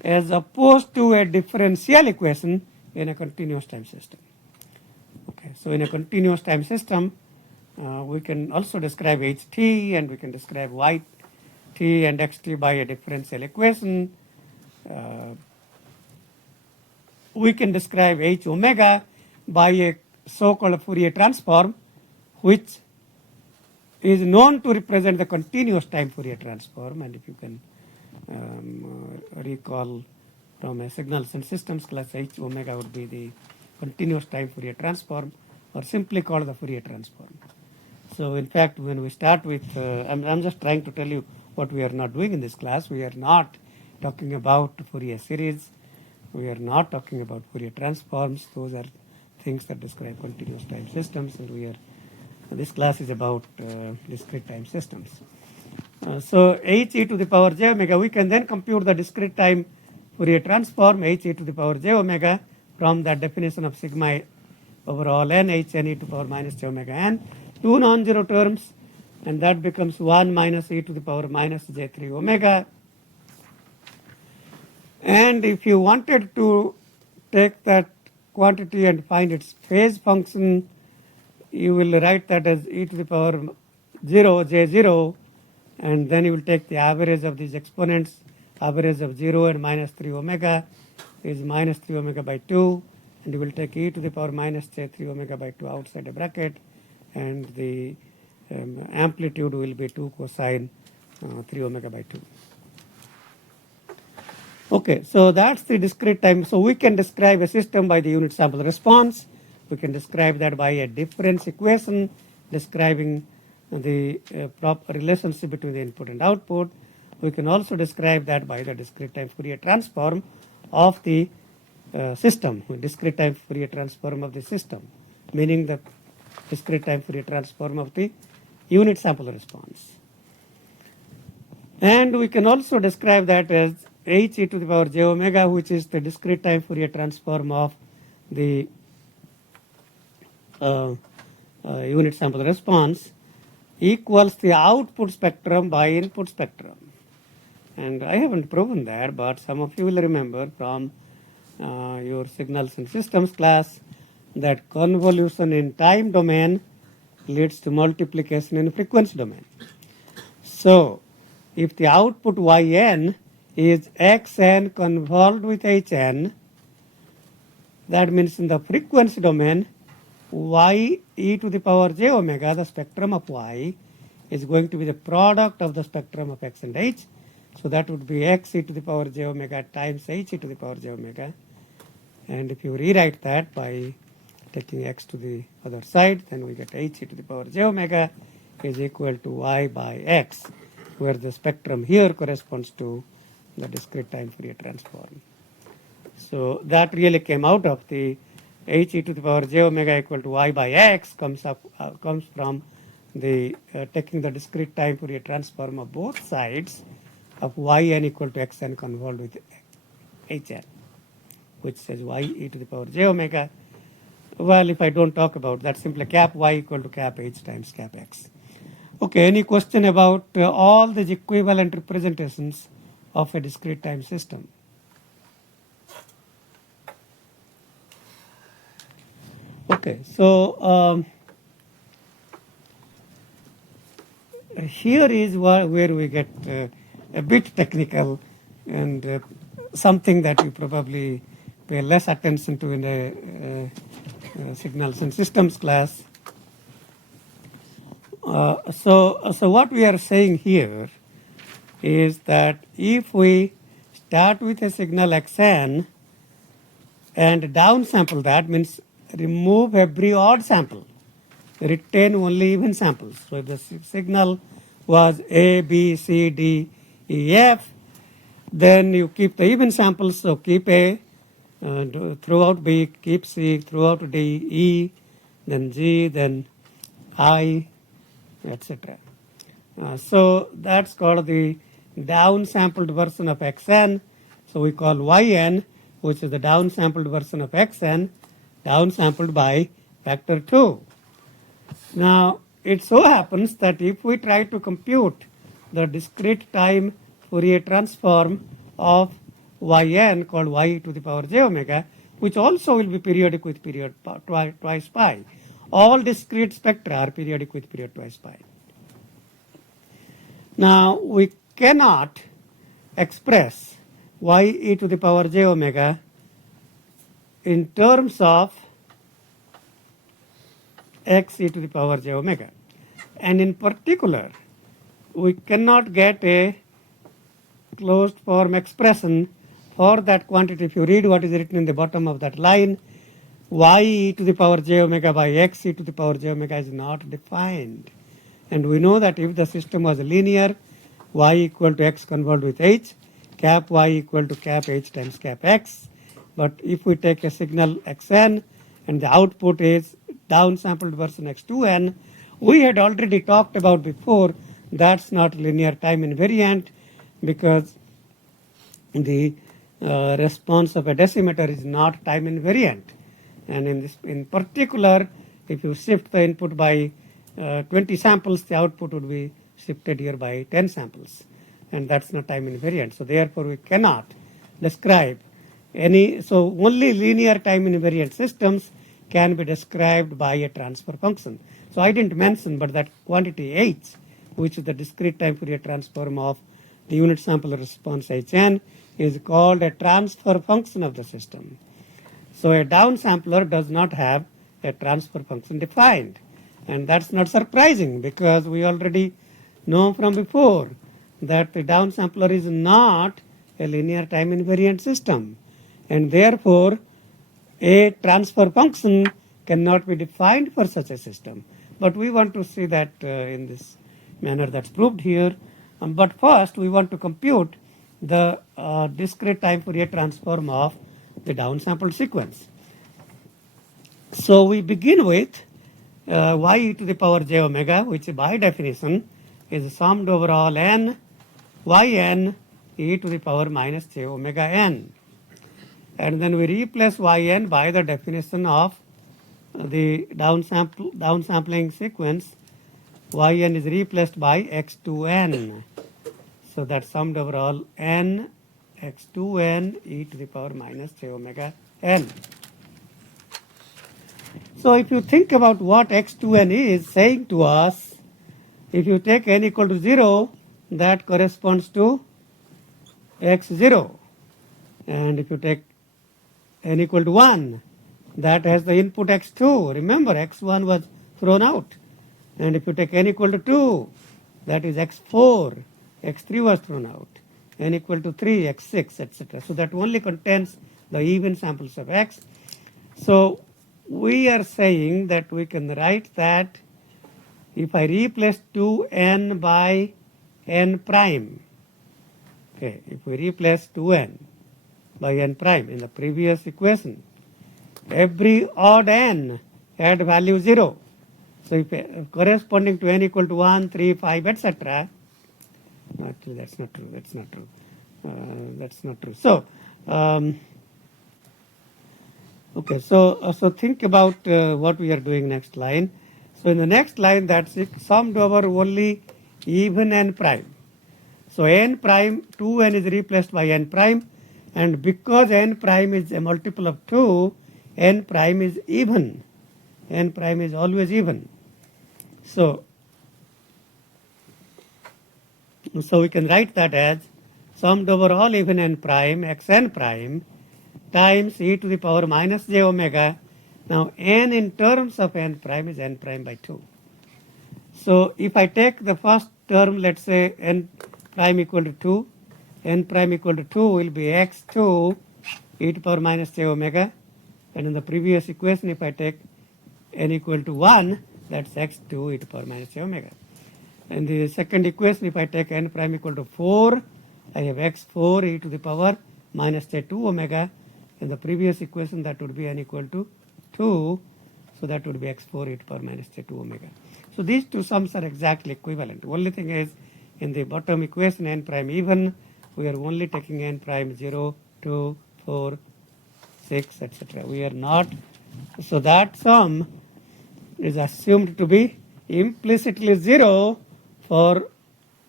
as opposed to a differential equation in a continuous time system. Okay, so in a continuous time system, we can also describe ht and we can describe yt and xt by a differential equation. We can describe h omega by a so-called Fourier transform, which is known to represent the continuous time Fourier transform. And if you can recall from a signals and systems class, h omega would be the continuous time Fourier transform, or simply called the Fourier transform. So in fact, when we start with, I'm just trying to tell you what we are not doing in this class. We are not talking about Fourier series. We are not talking about Fourier transforms. Those are things that describe continuous time systems, and this class is about discrete time systems. So h e to the power j omega, we can then compute the discrete time Fourier transform h e to the power j omega from that definition of sigma over all n h n e to the power minus j omega n. Two non-zero terms, and that becomes 1 minus e to the power minus j3 omega. And if you wanted to take that quantity and find its phase function, you will write that as e to the power 0 j0, and then you will take the average of these exponents. Average of 0 and minus 3 omega is minus 3 omega by 2, and you will take e to the power minus j3 omega by 2 outside the bracket, and the amplitude will be 2 cosine 3 omega by 2. Okay, so that's the discrete time. So we can describe a system by the unit sample response. We can describe that by a difference equation describing the proper relationship between the input and output. We can also describe that by the discrete time Fourier transform of the system, discrete time Fourier transform of the system, meaning the discrete time Fourier transform of the unit sample response. And we can also describe that as h e to the power j omega, which is the discrete time Fourier transform of the unit sample response, equals the output spectrum by input spectrum. And I haven't proven that, but some of you will remember from your signals and systems class that convolution in time domain leads to multiplication in frequency domain. So, if the output yn is xn convolved with hn, that means in the frequency domain, y e to the power j omega, the spectrum of y, is going to be the product of the spectrum of x and h. So that would be x e to the power j omega times h e to the power j omega. And if you rewrite that by taking x to the other side, then we get h e to the power j omega is equal to y by x, where the spectrum here corresponds to the discrete time Fourier transform. So that really came out of the h e to the power j omega equal to y by x comes from the taking the discrete time Fourier transform of both sides of yn equal to xn convolved with hn, which says y e to the power j omega. Well, if I don't talk about that, simply cap y equal to cap h times cap x. Okay, any question about all these equivalent representations of a discrete time system? Okay, so here is where we get a bit technical and something that you probably pay less attention to in a signals and systems class. So what we are saying here is that if we start with a signal xn and downsample that, means remove every odd sample, retain only even samples. So if the signal was A, B, C, D, E, F, then you keep the even samples, so keep A throughout B, keep C throughout D, E, then G, then I, etc. So that's called the downsampled version of xn. So we call yn, which is the downsampled version of xn, downsampled by factor 2. Now, it so happens that if we try to compute the discrete time Fourier transform of yn called y to the power j omega, which also will be periodic with period twice pi. All discrete spectra are periodic with period twice pi. Now, we cannot express y e to the power j omega in terms of x e to the power j omega. And in particular, we cannot get a closed form expression for that quantity. If you read what is written in the bottom of that line, y e to the power j omega by x e to the power j omega is not defined. And we know that if the system was linear, y equal to x convolved with h, cap y equal to cap h times cap x. But if we take a signal xn and the output is downsampled version x2n, we had already talked about before that's not linear time invariant because the response of a decimator is not time invariant. And in particular, if you shift the input by 20 samples, the output would be shifted here by 10 samples. And that's not time invariant. So therefore, we cannot describe any, so only linear time invariant systems can be described by a transfer function. So I didn't mention, but that quantity h, which is the discrete time Fourier transform of the unit sample response hn, is called a transfer function of the system. So a downsampler does not have a transfer function defined. And that's not surprising because we already know from before that the downsampler is not a linear time invariant system. And therefore, a transfer function cannot be defined for such a system. But we want to see that in this manner that's proved here. But first, we want to compute the discrete time Fourier transform of the downsampled sequence. So we begin with y e to the power j omega, which by definition is summed over all n yn e to the power minus j omega n. And then we replace yn by the definition of the downsampling sequence. Yn is replaced by x2n. So that's summed over all n x2n e to the power minus j omega n. So if you think about what x2n is saying to us, if you take n equal to 0, that corresponds to x0. And if you take n equal to 1, that has the input x2. Remember, x1 was thrown out. And if you take n equal to 2, that is x4, x3 was thrown out, n equal to 3, x6, etc. So that only contains the even samples of x. So we are saying that we can write that if I replace 2n by n prime, okay, if we replace 2n by n prime in the previous equation, every odd n had value 0. So if corresponding to n equal to 1, 3, 5, etc. Actually, that's not true. That's not true. That's not true. So, okay. So think about what we are doing next line. So in the next line, that's it, summed over only even n prime. So n prime 2n is replaced by n prime, and because n prime is a multiple of 2, n prime is even. N prime is always even. So we can write that as summed over all even n prime xn prime times e to the power minus j omega. Now n in terms of n prime is n prime by 2. So if I take the first term, let's say n prime equal to 2, n prime equal to 2 will be x2 e to the power minus j omega. And in the previous equation, if I take n equal to 1, that's x2 e to the power minus j omega. And the second equation, if I take n prime equal to 4, I have x4 e to the power minus j2 omega. In the previous equation, that would be n equal to 2. So that would be x4 e to the power minus j2 omega. So these two sums are exactly equivalent. Only thing is, in the bottom equation, n prime even, we are only taking n prime 0, 2, 4, 6, etc. We are not. So that sum is assumed to be implicitly 0 for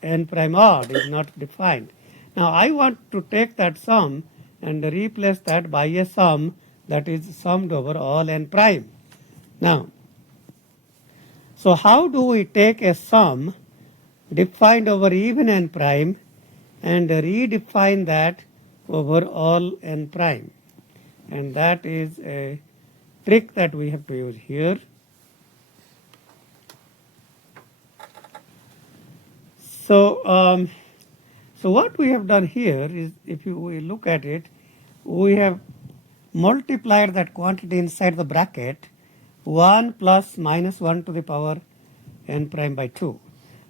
n prime odd, is not defined. Now I want to take that sum and replace that by a sum that is summed over all n prime. Now, so how do we take a sum defined over even n prime and redefine that over all n prime? And that is a trick that we have to use here. So, so what we have done here is, if we look at it, we have multiplied that quantity inside the bracket 1 plus minus 1 to the power n prime by 2.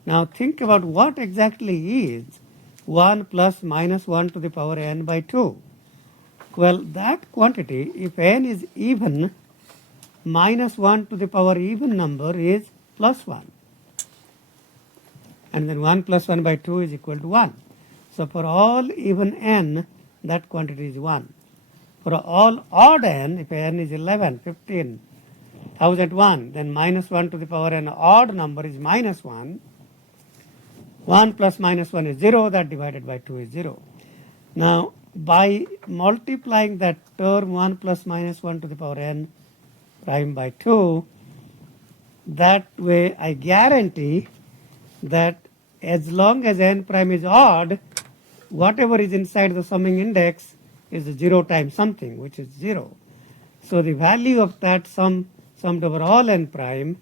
Now think about what exactly is 1 plus minus 1 to the power n by 2. Well, that quantity, if n is even, minus 1 to the power even number is plus 1. And then 1 plus 1 by 2 is equal to 1. So for all even n, that quantity is 1. For all odd n, if n is 11, 15, 1001, then minus 1 to the power n odd number is minus 1. 1 plus minus 1 is 0, that divided by 2 is 0. Now, by multiplying that term 1 plus minus 1 to the power n prime by 2, that way I guarantee that as long as n prime is odd, whatever is inside the summing index is 0 times something, which is 0. So the value of that sum summed over all n prime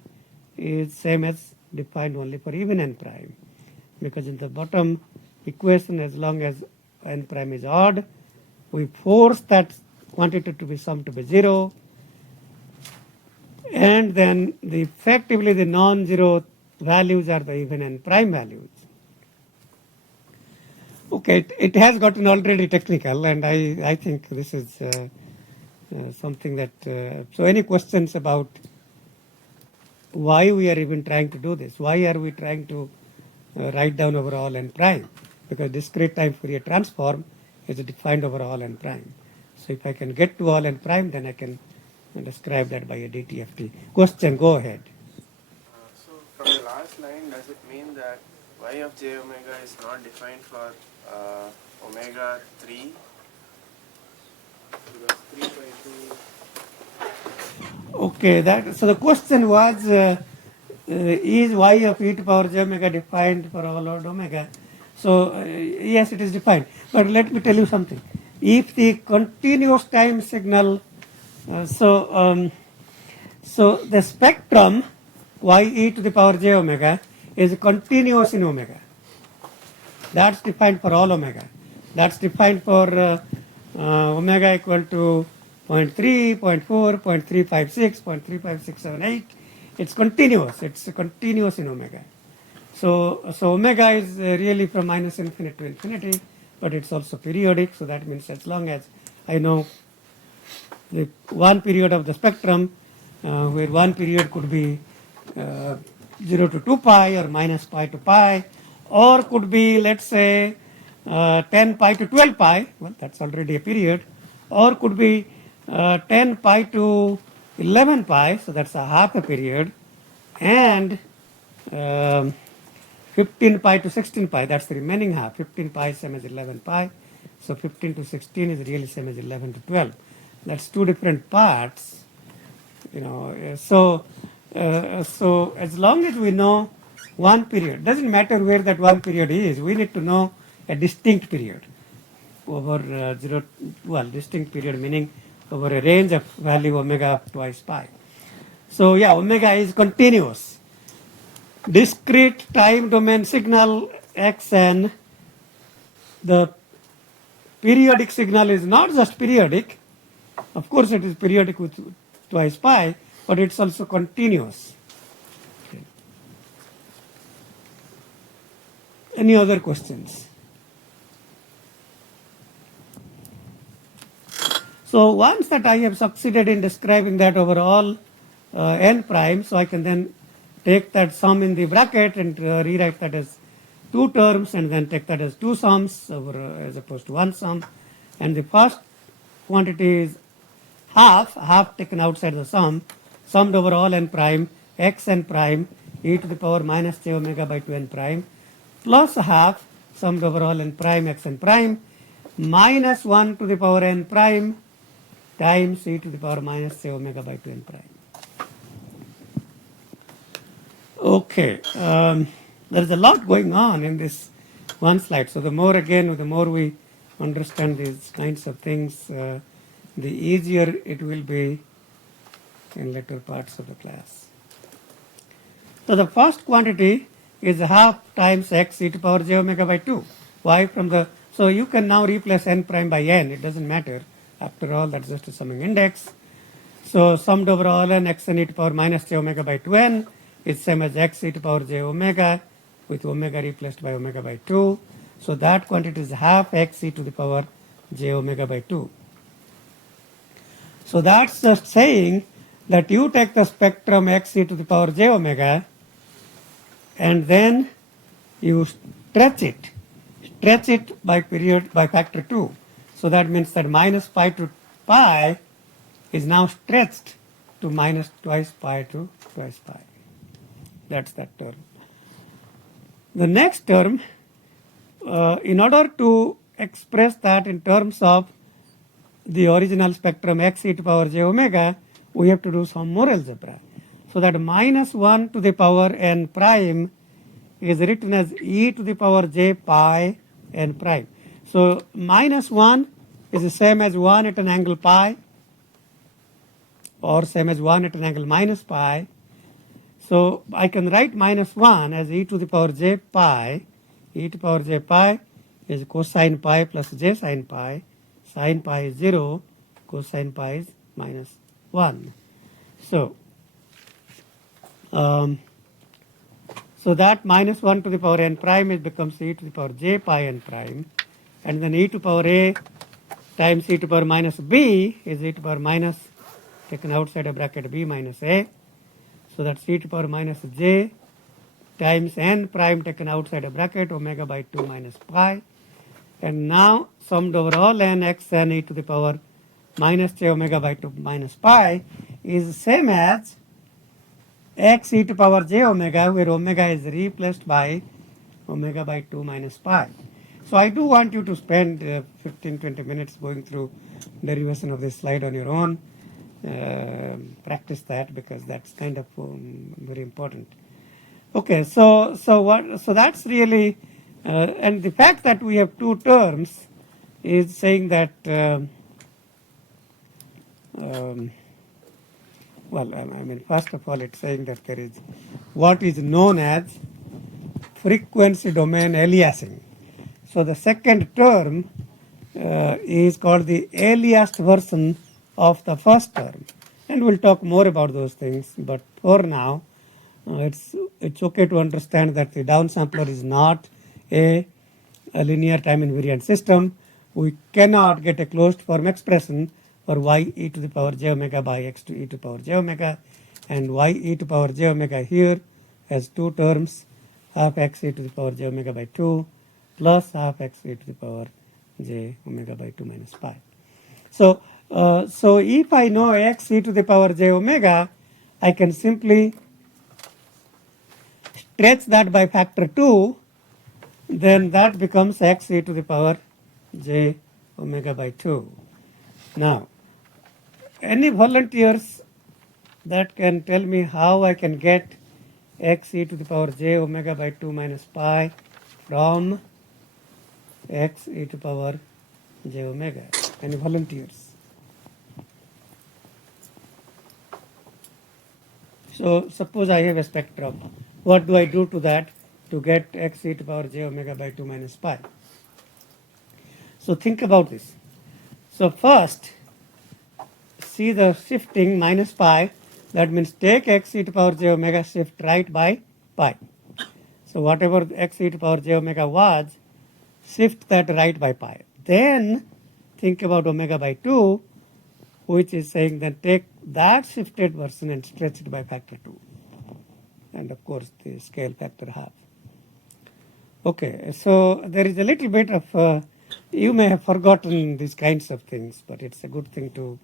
is same as defined only for even n prime. Because in the bottom equation, as long as n prime is odd, we force that quantity to be summed to be 0. And then effectively the non-zero values are the even n prime values. Okay, it has gotten already technical, and I think this is something that, so any questions about why we are even trying to do this? Why are we trying to write down over all n prime? Because discrete time Fourier transform is defined over all n prime. So if I can get to all n prime, then I can describe that by a DTFT. Question, go ahead. So from the last line, does it mean that y of j omega is not defined for omega 3? Because 3 by Okay, so the question was, is y of e to power j omega defined for all order omega? So yes, it is defined. But let me tell you something. If the continuous time signal, so the spectrum y e to the power j omega is continuous in omega. That's defined for all omega. That's defined for omega equal to 0.3, 0.4, 0.356, 0.35678. It's continuous. It's continuous in omega. So omega is really from minus infinity to infinity, but it's also periodic. So that means as long as I know the one period of the spectrum, where one period could be 0 to 2 pi or minus pi to pi, or could be, let's say, 10 pi to 12 pi, well, that's already a period, or could be 10 pi to 11 pi, so that's a half a period, and 15 pi to 16 pi, that's the remaining half. 15 pi is same as 11 pi, so 15 to 16 is really same as 11 to 12. That's two different parts, you know. So as long as we know one period, doesn't matter where that one period is, we need to know a distinct period over distinct period meaning over a range of value omega twice pi. So yeah, omega is continuous. Discrete time domain signal xn, the periodic signal is not just periodic, of course it is periodic with twice pi, but it's also continuous. Okay. Any other questions? So once that I have succeeded in describing that over all n prime, so I can then take that sum in the bracket and rewrite that as two terms and then take that as two sums over, as opposed to one sum. And the first quantity is half taken outside the sum, summed over all n prime, x n prime, e to the power minus j omega by 2n prime, plus half summed over all n prime, x n prime, minus 1 to the power n prime times e to the power minus j omega by 2n prime. Okay, there is a lot going on in this one slide. So the more we understand these kinds of things, the easier it will be in later parts of the class. So the first quantity is half times x e to power j omega by 2. Why? So you can now replace n prime by n. It doesn't matter. After all, that's just a summing index. So summed over all n x n e to power minus j omega by 2n is same as x e to power j omega with omega replaced by omega by 2. So that quantity is half x e to the power j omega by 2. So that's just saying that you take the spectrum x e to the power j omega and then you stretch it by factor 2. So that means that minus pi to pi is now stretched to minus twice pi to twice pi. That's that term. The next term, in order to express that in terms of the original spectrum x e to power j omega, we have to do some more algebra. So that minus 1 to the power n prime is written as e to the power j pi n prime. So minus 1 is the same as 1 at an angle pi, or same as 1 at an angle minus pi. So I can write minus 1 as e to the power j pi. E to the power j pi is cosine pi plus j sine pi. Sine pi is 0, cosine pi is minus 1. So that minus 1 to the power n prime becomes e to the power j pi n prime. And then e to the power a times e to the power minus b is e to the power minus, taken outside a bracket, b minus a. So that's e to the power minus j times n prime taken outside a bracket, omega by 2 minus pi. And now summed over all n x n e to the power minus j omega by 2 minus pi is same as x e to the power j omega, where omega is replaced by omega by 2 minus pi. So I do want you to spend 15-20 minutes going through derivation of this slide on your own. practice that because that's kind of very important. Okay, so that's really, and the fact that we have two terms is saying that, well, I mean, first of all, it's saying that there is what is known as frequency domain aliasing. So the second term is called the aliased version of the first term, and we'll talk more about those things. But for now, it's okay to understand that the downsampler is not a linear time invariant system. We cannot get a closed form expression for y e to the power j omega by x to e to the power j omega, and y e to the power j omega here has two terms, half x e to the power j omega by 2 plus half x e to the power j omega by 2 minus pi. So if I know x e to the power j omega, I can simply stretch that by factor 2, then that becomes x e to the power j omega by 2. Now, any volunteers that can tell me how I can get x e to the power j omega by 2 minus pi from x e to the power j omega? Any volunteers? So suppose I have a spectrum. What do I do to that to get x e to the power j omega by 2 minus pi? So think about this. So first, see the shifting minus pi. That means take x e to the power j omega, shift right by pi. So whatever x e to the power j omega was, shift that right by pi. Then think about omega by 2, which is saying that take that shifted version and stretch it by factor 2. And of course the scale factor half. Okay, so there is a little bit of, you may have forgotten these kinds of things, but it's a good thing to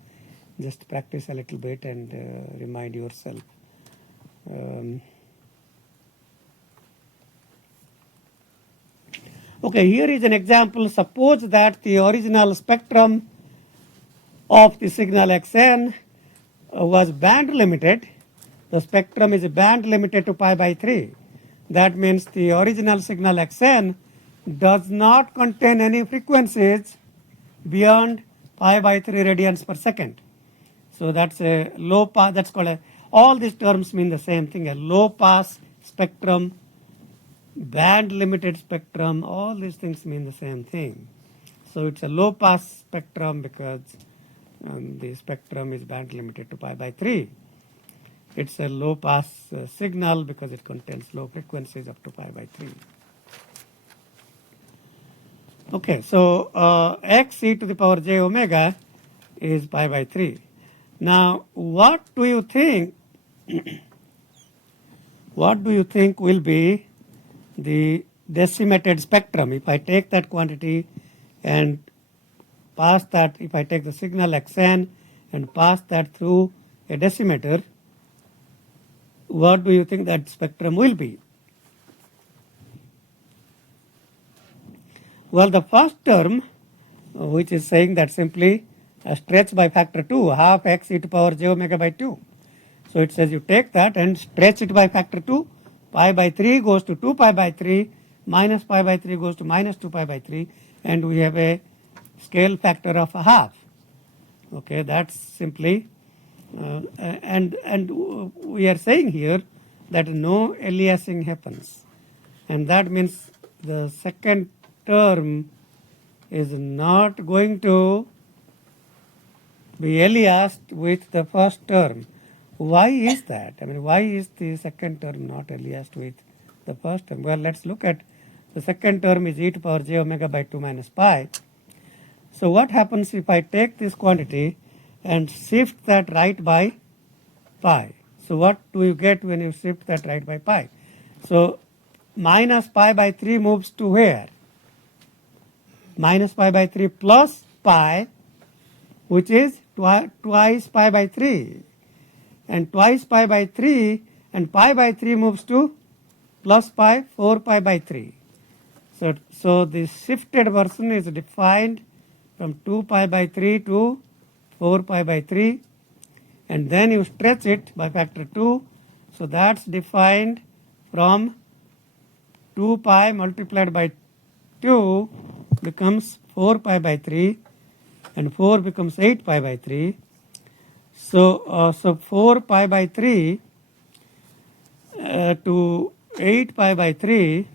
just practice a little bit and remind yourself. Okay, here is an example. Suppose that the original spectrum of the signal xn was band limited. The spectrum is band limited to pi by 3. That means the original signal xn does not contain any frequencies beyond pi by 3 radians per second. So that's a low pass, that's called all these terms mean the same thing, a low pass spectrum, band limited spectrum, all these things mean the same thing. So it's a low pass spectrum because the spectrum is band limited to pi by 3. It's a low pass signal because it contains low frequencies up to pi by 3. Okay, so x e to the power j omega is pi by 3. Now, what do you think? What do you think will be the decimated spectrum if I take that quantity and pass that? If I take the signal xn and pass that through a decimator, what do you think that spectrum will be? Well, the first term, which is saying that simply stretch by factor 2, half x e to the power j omega by 2. So it says you take that and stretch it by factor 2, pi by 3 goes to 2 pi by 3, minus pi by 3 goes to minus 2 pi by 3, and we have a scale factor of a half. Okay, that's simply, and we are saying here that no aliasing happens. And that means the second term is not going to be aliased with the first term. Why is that? I mean, why is the second term not aliased with the first term? Well, let's look at the second term is e to the power j omega by 2 minus pi. So what happens if I take this quantity and shift that right by pi? So what do you get when you shift that right by pi? So minus pi by 3 moves to where? Minus pi by 3 plus pi, which is twice pi by 3. And twice pi by 3 and pi by 3 moves to plus pi, 4 pi by 3. So the shifted version is defined from 2 pi by 3 to 4 pi by 3. and then you stretch it by factor 2. So that's defined from 2 pi multiplied by 2 becomes 4 pi by 3, and 4 becomes 8 pi by 3. So 4 pi by 3 to 8 pi by 3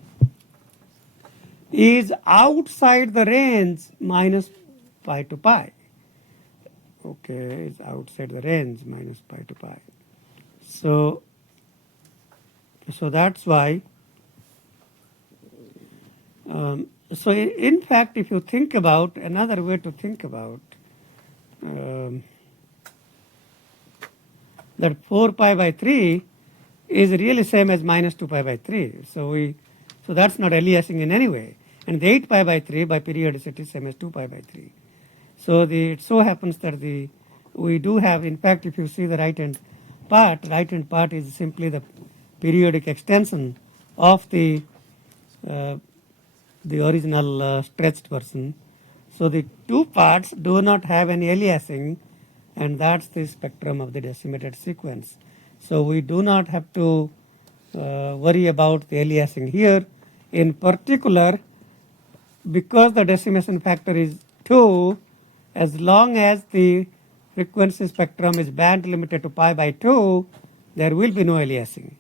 is outside the range minus pi to pi. Okay, it's outside the range minus pi to pi. So that's why. So in fact, if you think about another way to think about that 4 pi by 3 is really same as minus 2 pi by 3. So that's not aliasing in any way. And the 8 pi by 3 by periodicity is same as 2 pi by 3. So it so happens that we do have, in fact, if you see the right hand part is simply the periodic extension of the original stretched version. So the two parts do not have any aliasing, and that's the spectrum of the decimated sequence. So we do not have to worry about the aliasing here. In particular, because the decimation factor is 2, as long as the frequency spectrum is band limited to pi by 2, there will be no aliasing.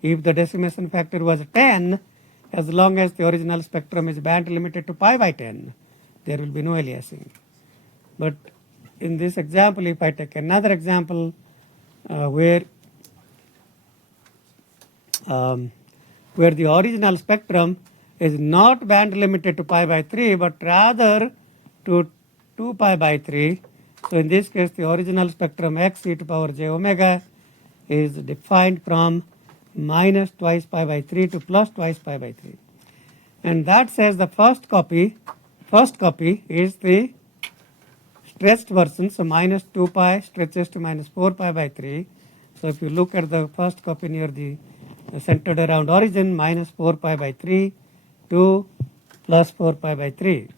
If the decimation factor was 10, as long as the original spectrum is band limited to pi by 10, there will be no aliasing. But in this example, if I take another example where the original spectrum is not band limited to pi by 3, but rather to 2 pi by 3. So in this case, the original spectrum x e to power j omega is defined from minus twice pi by 3 to plus twice pi by 3. And that says the first copy is the stretched version, so minus 2 pi stretches to minus 4 pi by 3. So if you look at the first copy near the centered around origin, minus 4 pi by 3 to plus 4 pi by 3.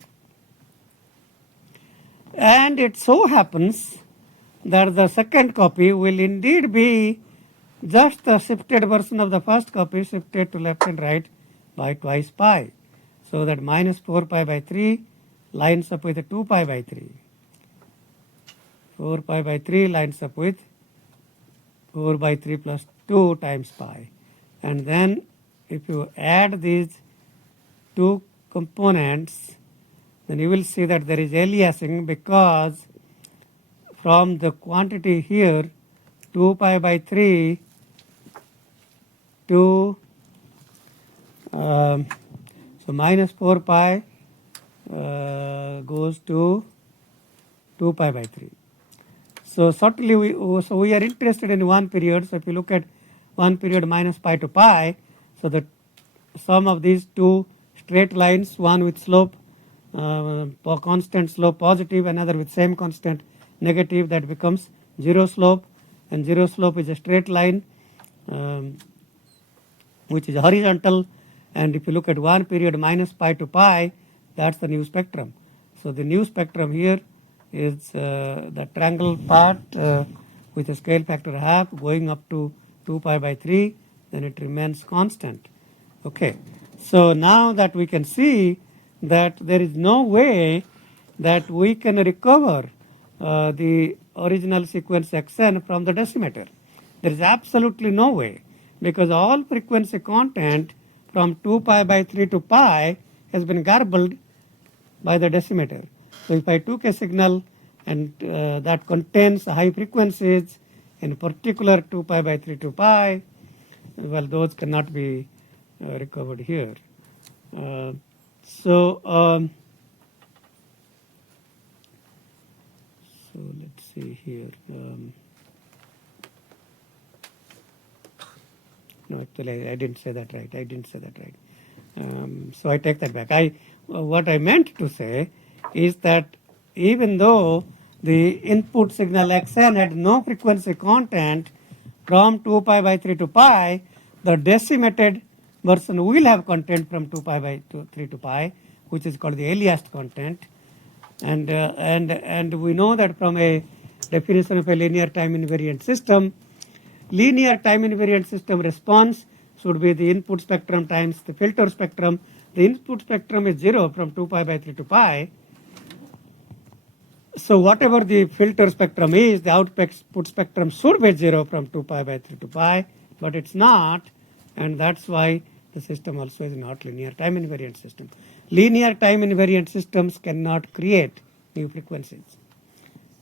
And it so happens that the second copy will indeed be just the shifted version of the first copy, shifted to left and right by twice pi. So that minus 4 pi by 3 lines up with 2 pi by 3. 4 pi by 3 lines up with 4 by 3 plus 2 times pi. And then if you add these two components, then you will see that there is aliasing, because from the quantity here 2 pi by 3 to so minus 4 pi goes to 2 pi by 3. So certainly we are interested in one period. So if you look at one period minus pi to pi, so the sum of these two straight lines, one with slope constant slope positive, another with same constant negative, that becomes zero slope, and zero slope is a straight line which is horizontal. And if you look at one period minus pi to pi, that's the new spectrum. So the new spectrum here is the triangle part with a scale factor half going up to 2 pi by 3, then it remains constant. Okay, so now that we can see that there is no way that we can recover the original sequence xn from the decimator. There is absolutely no way, because all frequency content from 2 pi by 3 to pi has been garbled by the decimator. So if I took a signal and that contains high frequencies, in particular 2 pi by 3 to pi, well, those cannot be recovered here. So let's see here. No, actually, I didn't say that right. So I take that back. What I meant to say is that even though the input signal xn had no frequency content from 2 pi by 3 to pi, the decimated version will have content from 2 pi by 3 to pi, which is called the aliased content. And we know that from a definition of a linear time invariant system. Linear time invariant system response should be the input spectrum times the filter spectrum. The input spectrum is 0 from 2 pi by 3 to pi. So whatever the filter spectrum is, the output spectrum should be 0 from 2 pi by 3 to pi, but it's not, and that's why the system also is not linear time invariant system. Linear time invariant systems cannot create new frequencies.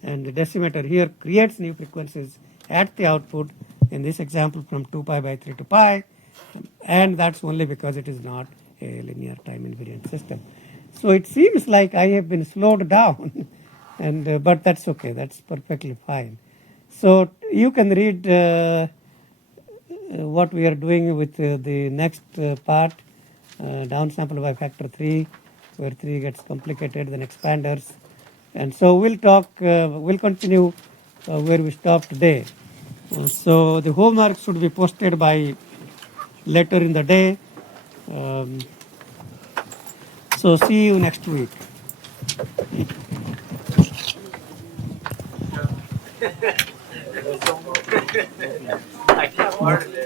And the decimator here creates new frequencies at the output, in this example from 2 pi by 3 to pi, and that's only because it is not a linear time invariant system. So it seems like I have been slowed down, and but that's okay, that's perfectly fine. So you can read what we are doing with the next part, downsample by factor 3, where 3 gets complicated, then expanders. And so we'll continue where we stopped today. So the homework should be posted by later in the day. So see you next week.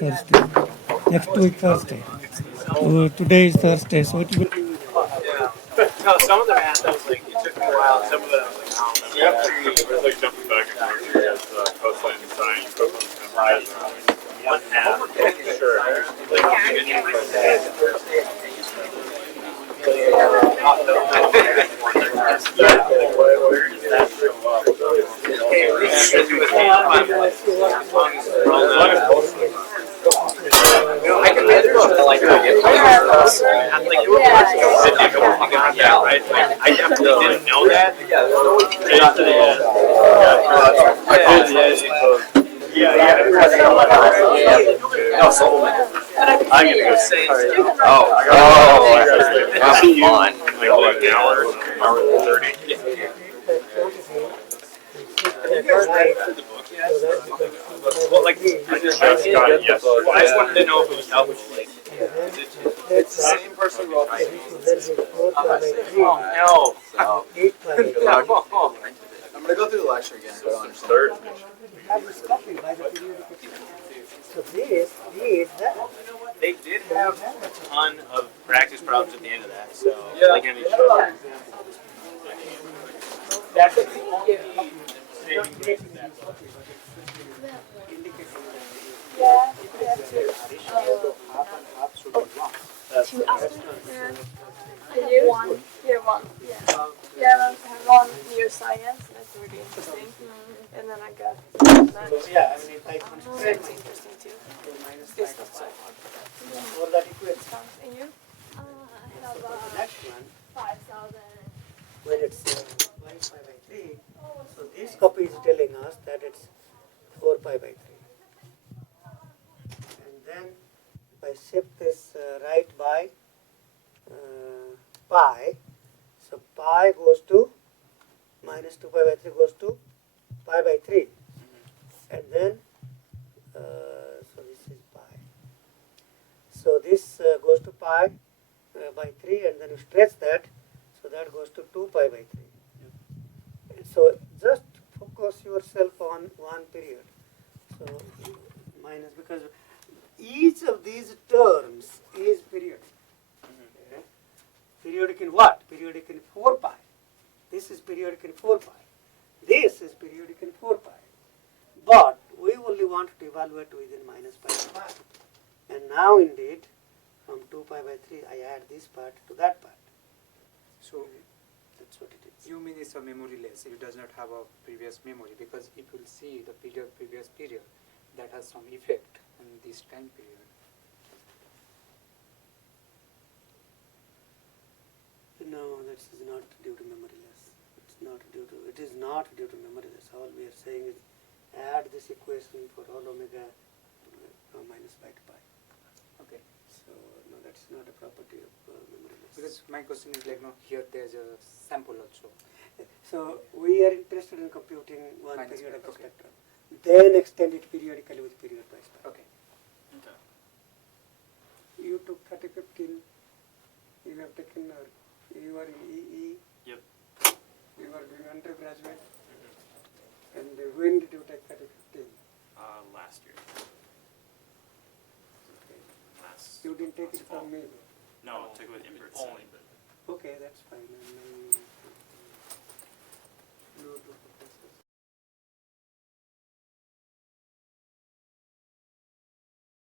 Thursday. Next week Thursday. Today is Thursday, so it will be. No, some of the math I was like, it took me a while. Some of it I was like, I don't know. It was like jumping back and forth because cosine and sine, cosine and 1/2. Sure. Where does that show up? Okay, at least it was I can read the book. I like that. I'm like, right? I definitely didn't know that. No, Solomon. I'm gonna go say. Oh, that's fun. Like an hour and 30. Well, like, I just got it yesterday. Well, I just wanted to know if it was helpful. Like, it's the same person who wrote it. Oh, no. I'm going to go through the lecture again, but I don't understand. Third. So this is that. They did have a ton of practice problems at the end of that, so like any that's a Two after year one. Year one, yeah. Yeah, I have one year science. That's really interesting. And then I got math. Yeah, I mean, if I That's interesting too. This not so hard. for that equation, And you? I have next one, 5,000. when it's 5 by 3, so this copy is telling us that it's 4 pi by 3. And then if I shift this right by pi, so pi goes to minus 2 pi by 3 goes to pi by 3. And then, so this is pi. So this goes to pi by 3, and then you stretch that, so that goes to 2 pi by 3. So just focus yourself on one period. So minus, because each of these terms is periodic. Okay. Periodic in what? Periodic in 4 pi. This is periodic in 4 pi. This is periodic in 4 pi. But we only want to evaluate within minus pi to pi. And now indeed, from 2 pi by 3, I add this part to that part. So That's what it is. you mean it's a memoryless, it does not have a previous memory, because if you see the previous period, that has some effect on this time period. No, that is not due to memoryless. It's not due to. It is not due to memoryless. All we are saying is add this equation for all omega minus pi to pi. Okay. So no, that's not a property of memoryless. Because my question is like, no, here there's a sample also. So we are interested in computing one Minus period of pi, the okay. spectrum, then extend it periodically with period by pi. Okay. You took 3015. You have taken. You are in EE. Yep. You are doing undergraduate, and When did you take Patti 15? Last year. Okay. Last. You didn't take it fall. from me. No, I took it with Inverts. Okay, that's fine. And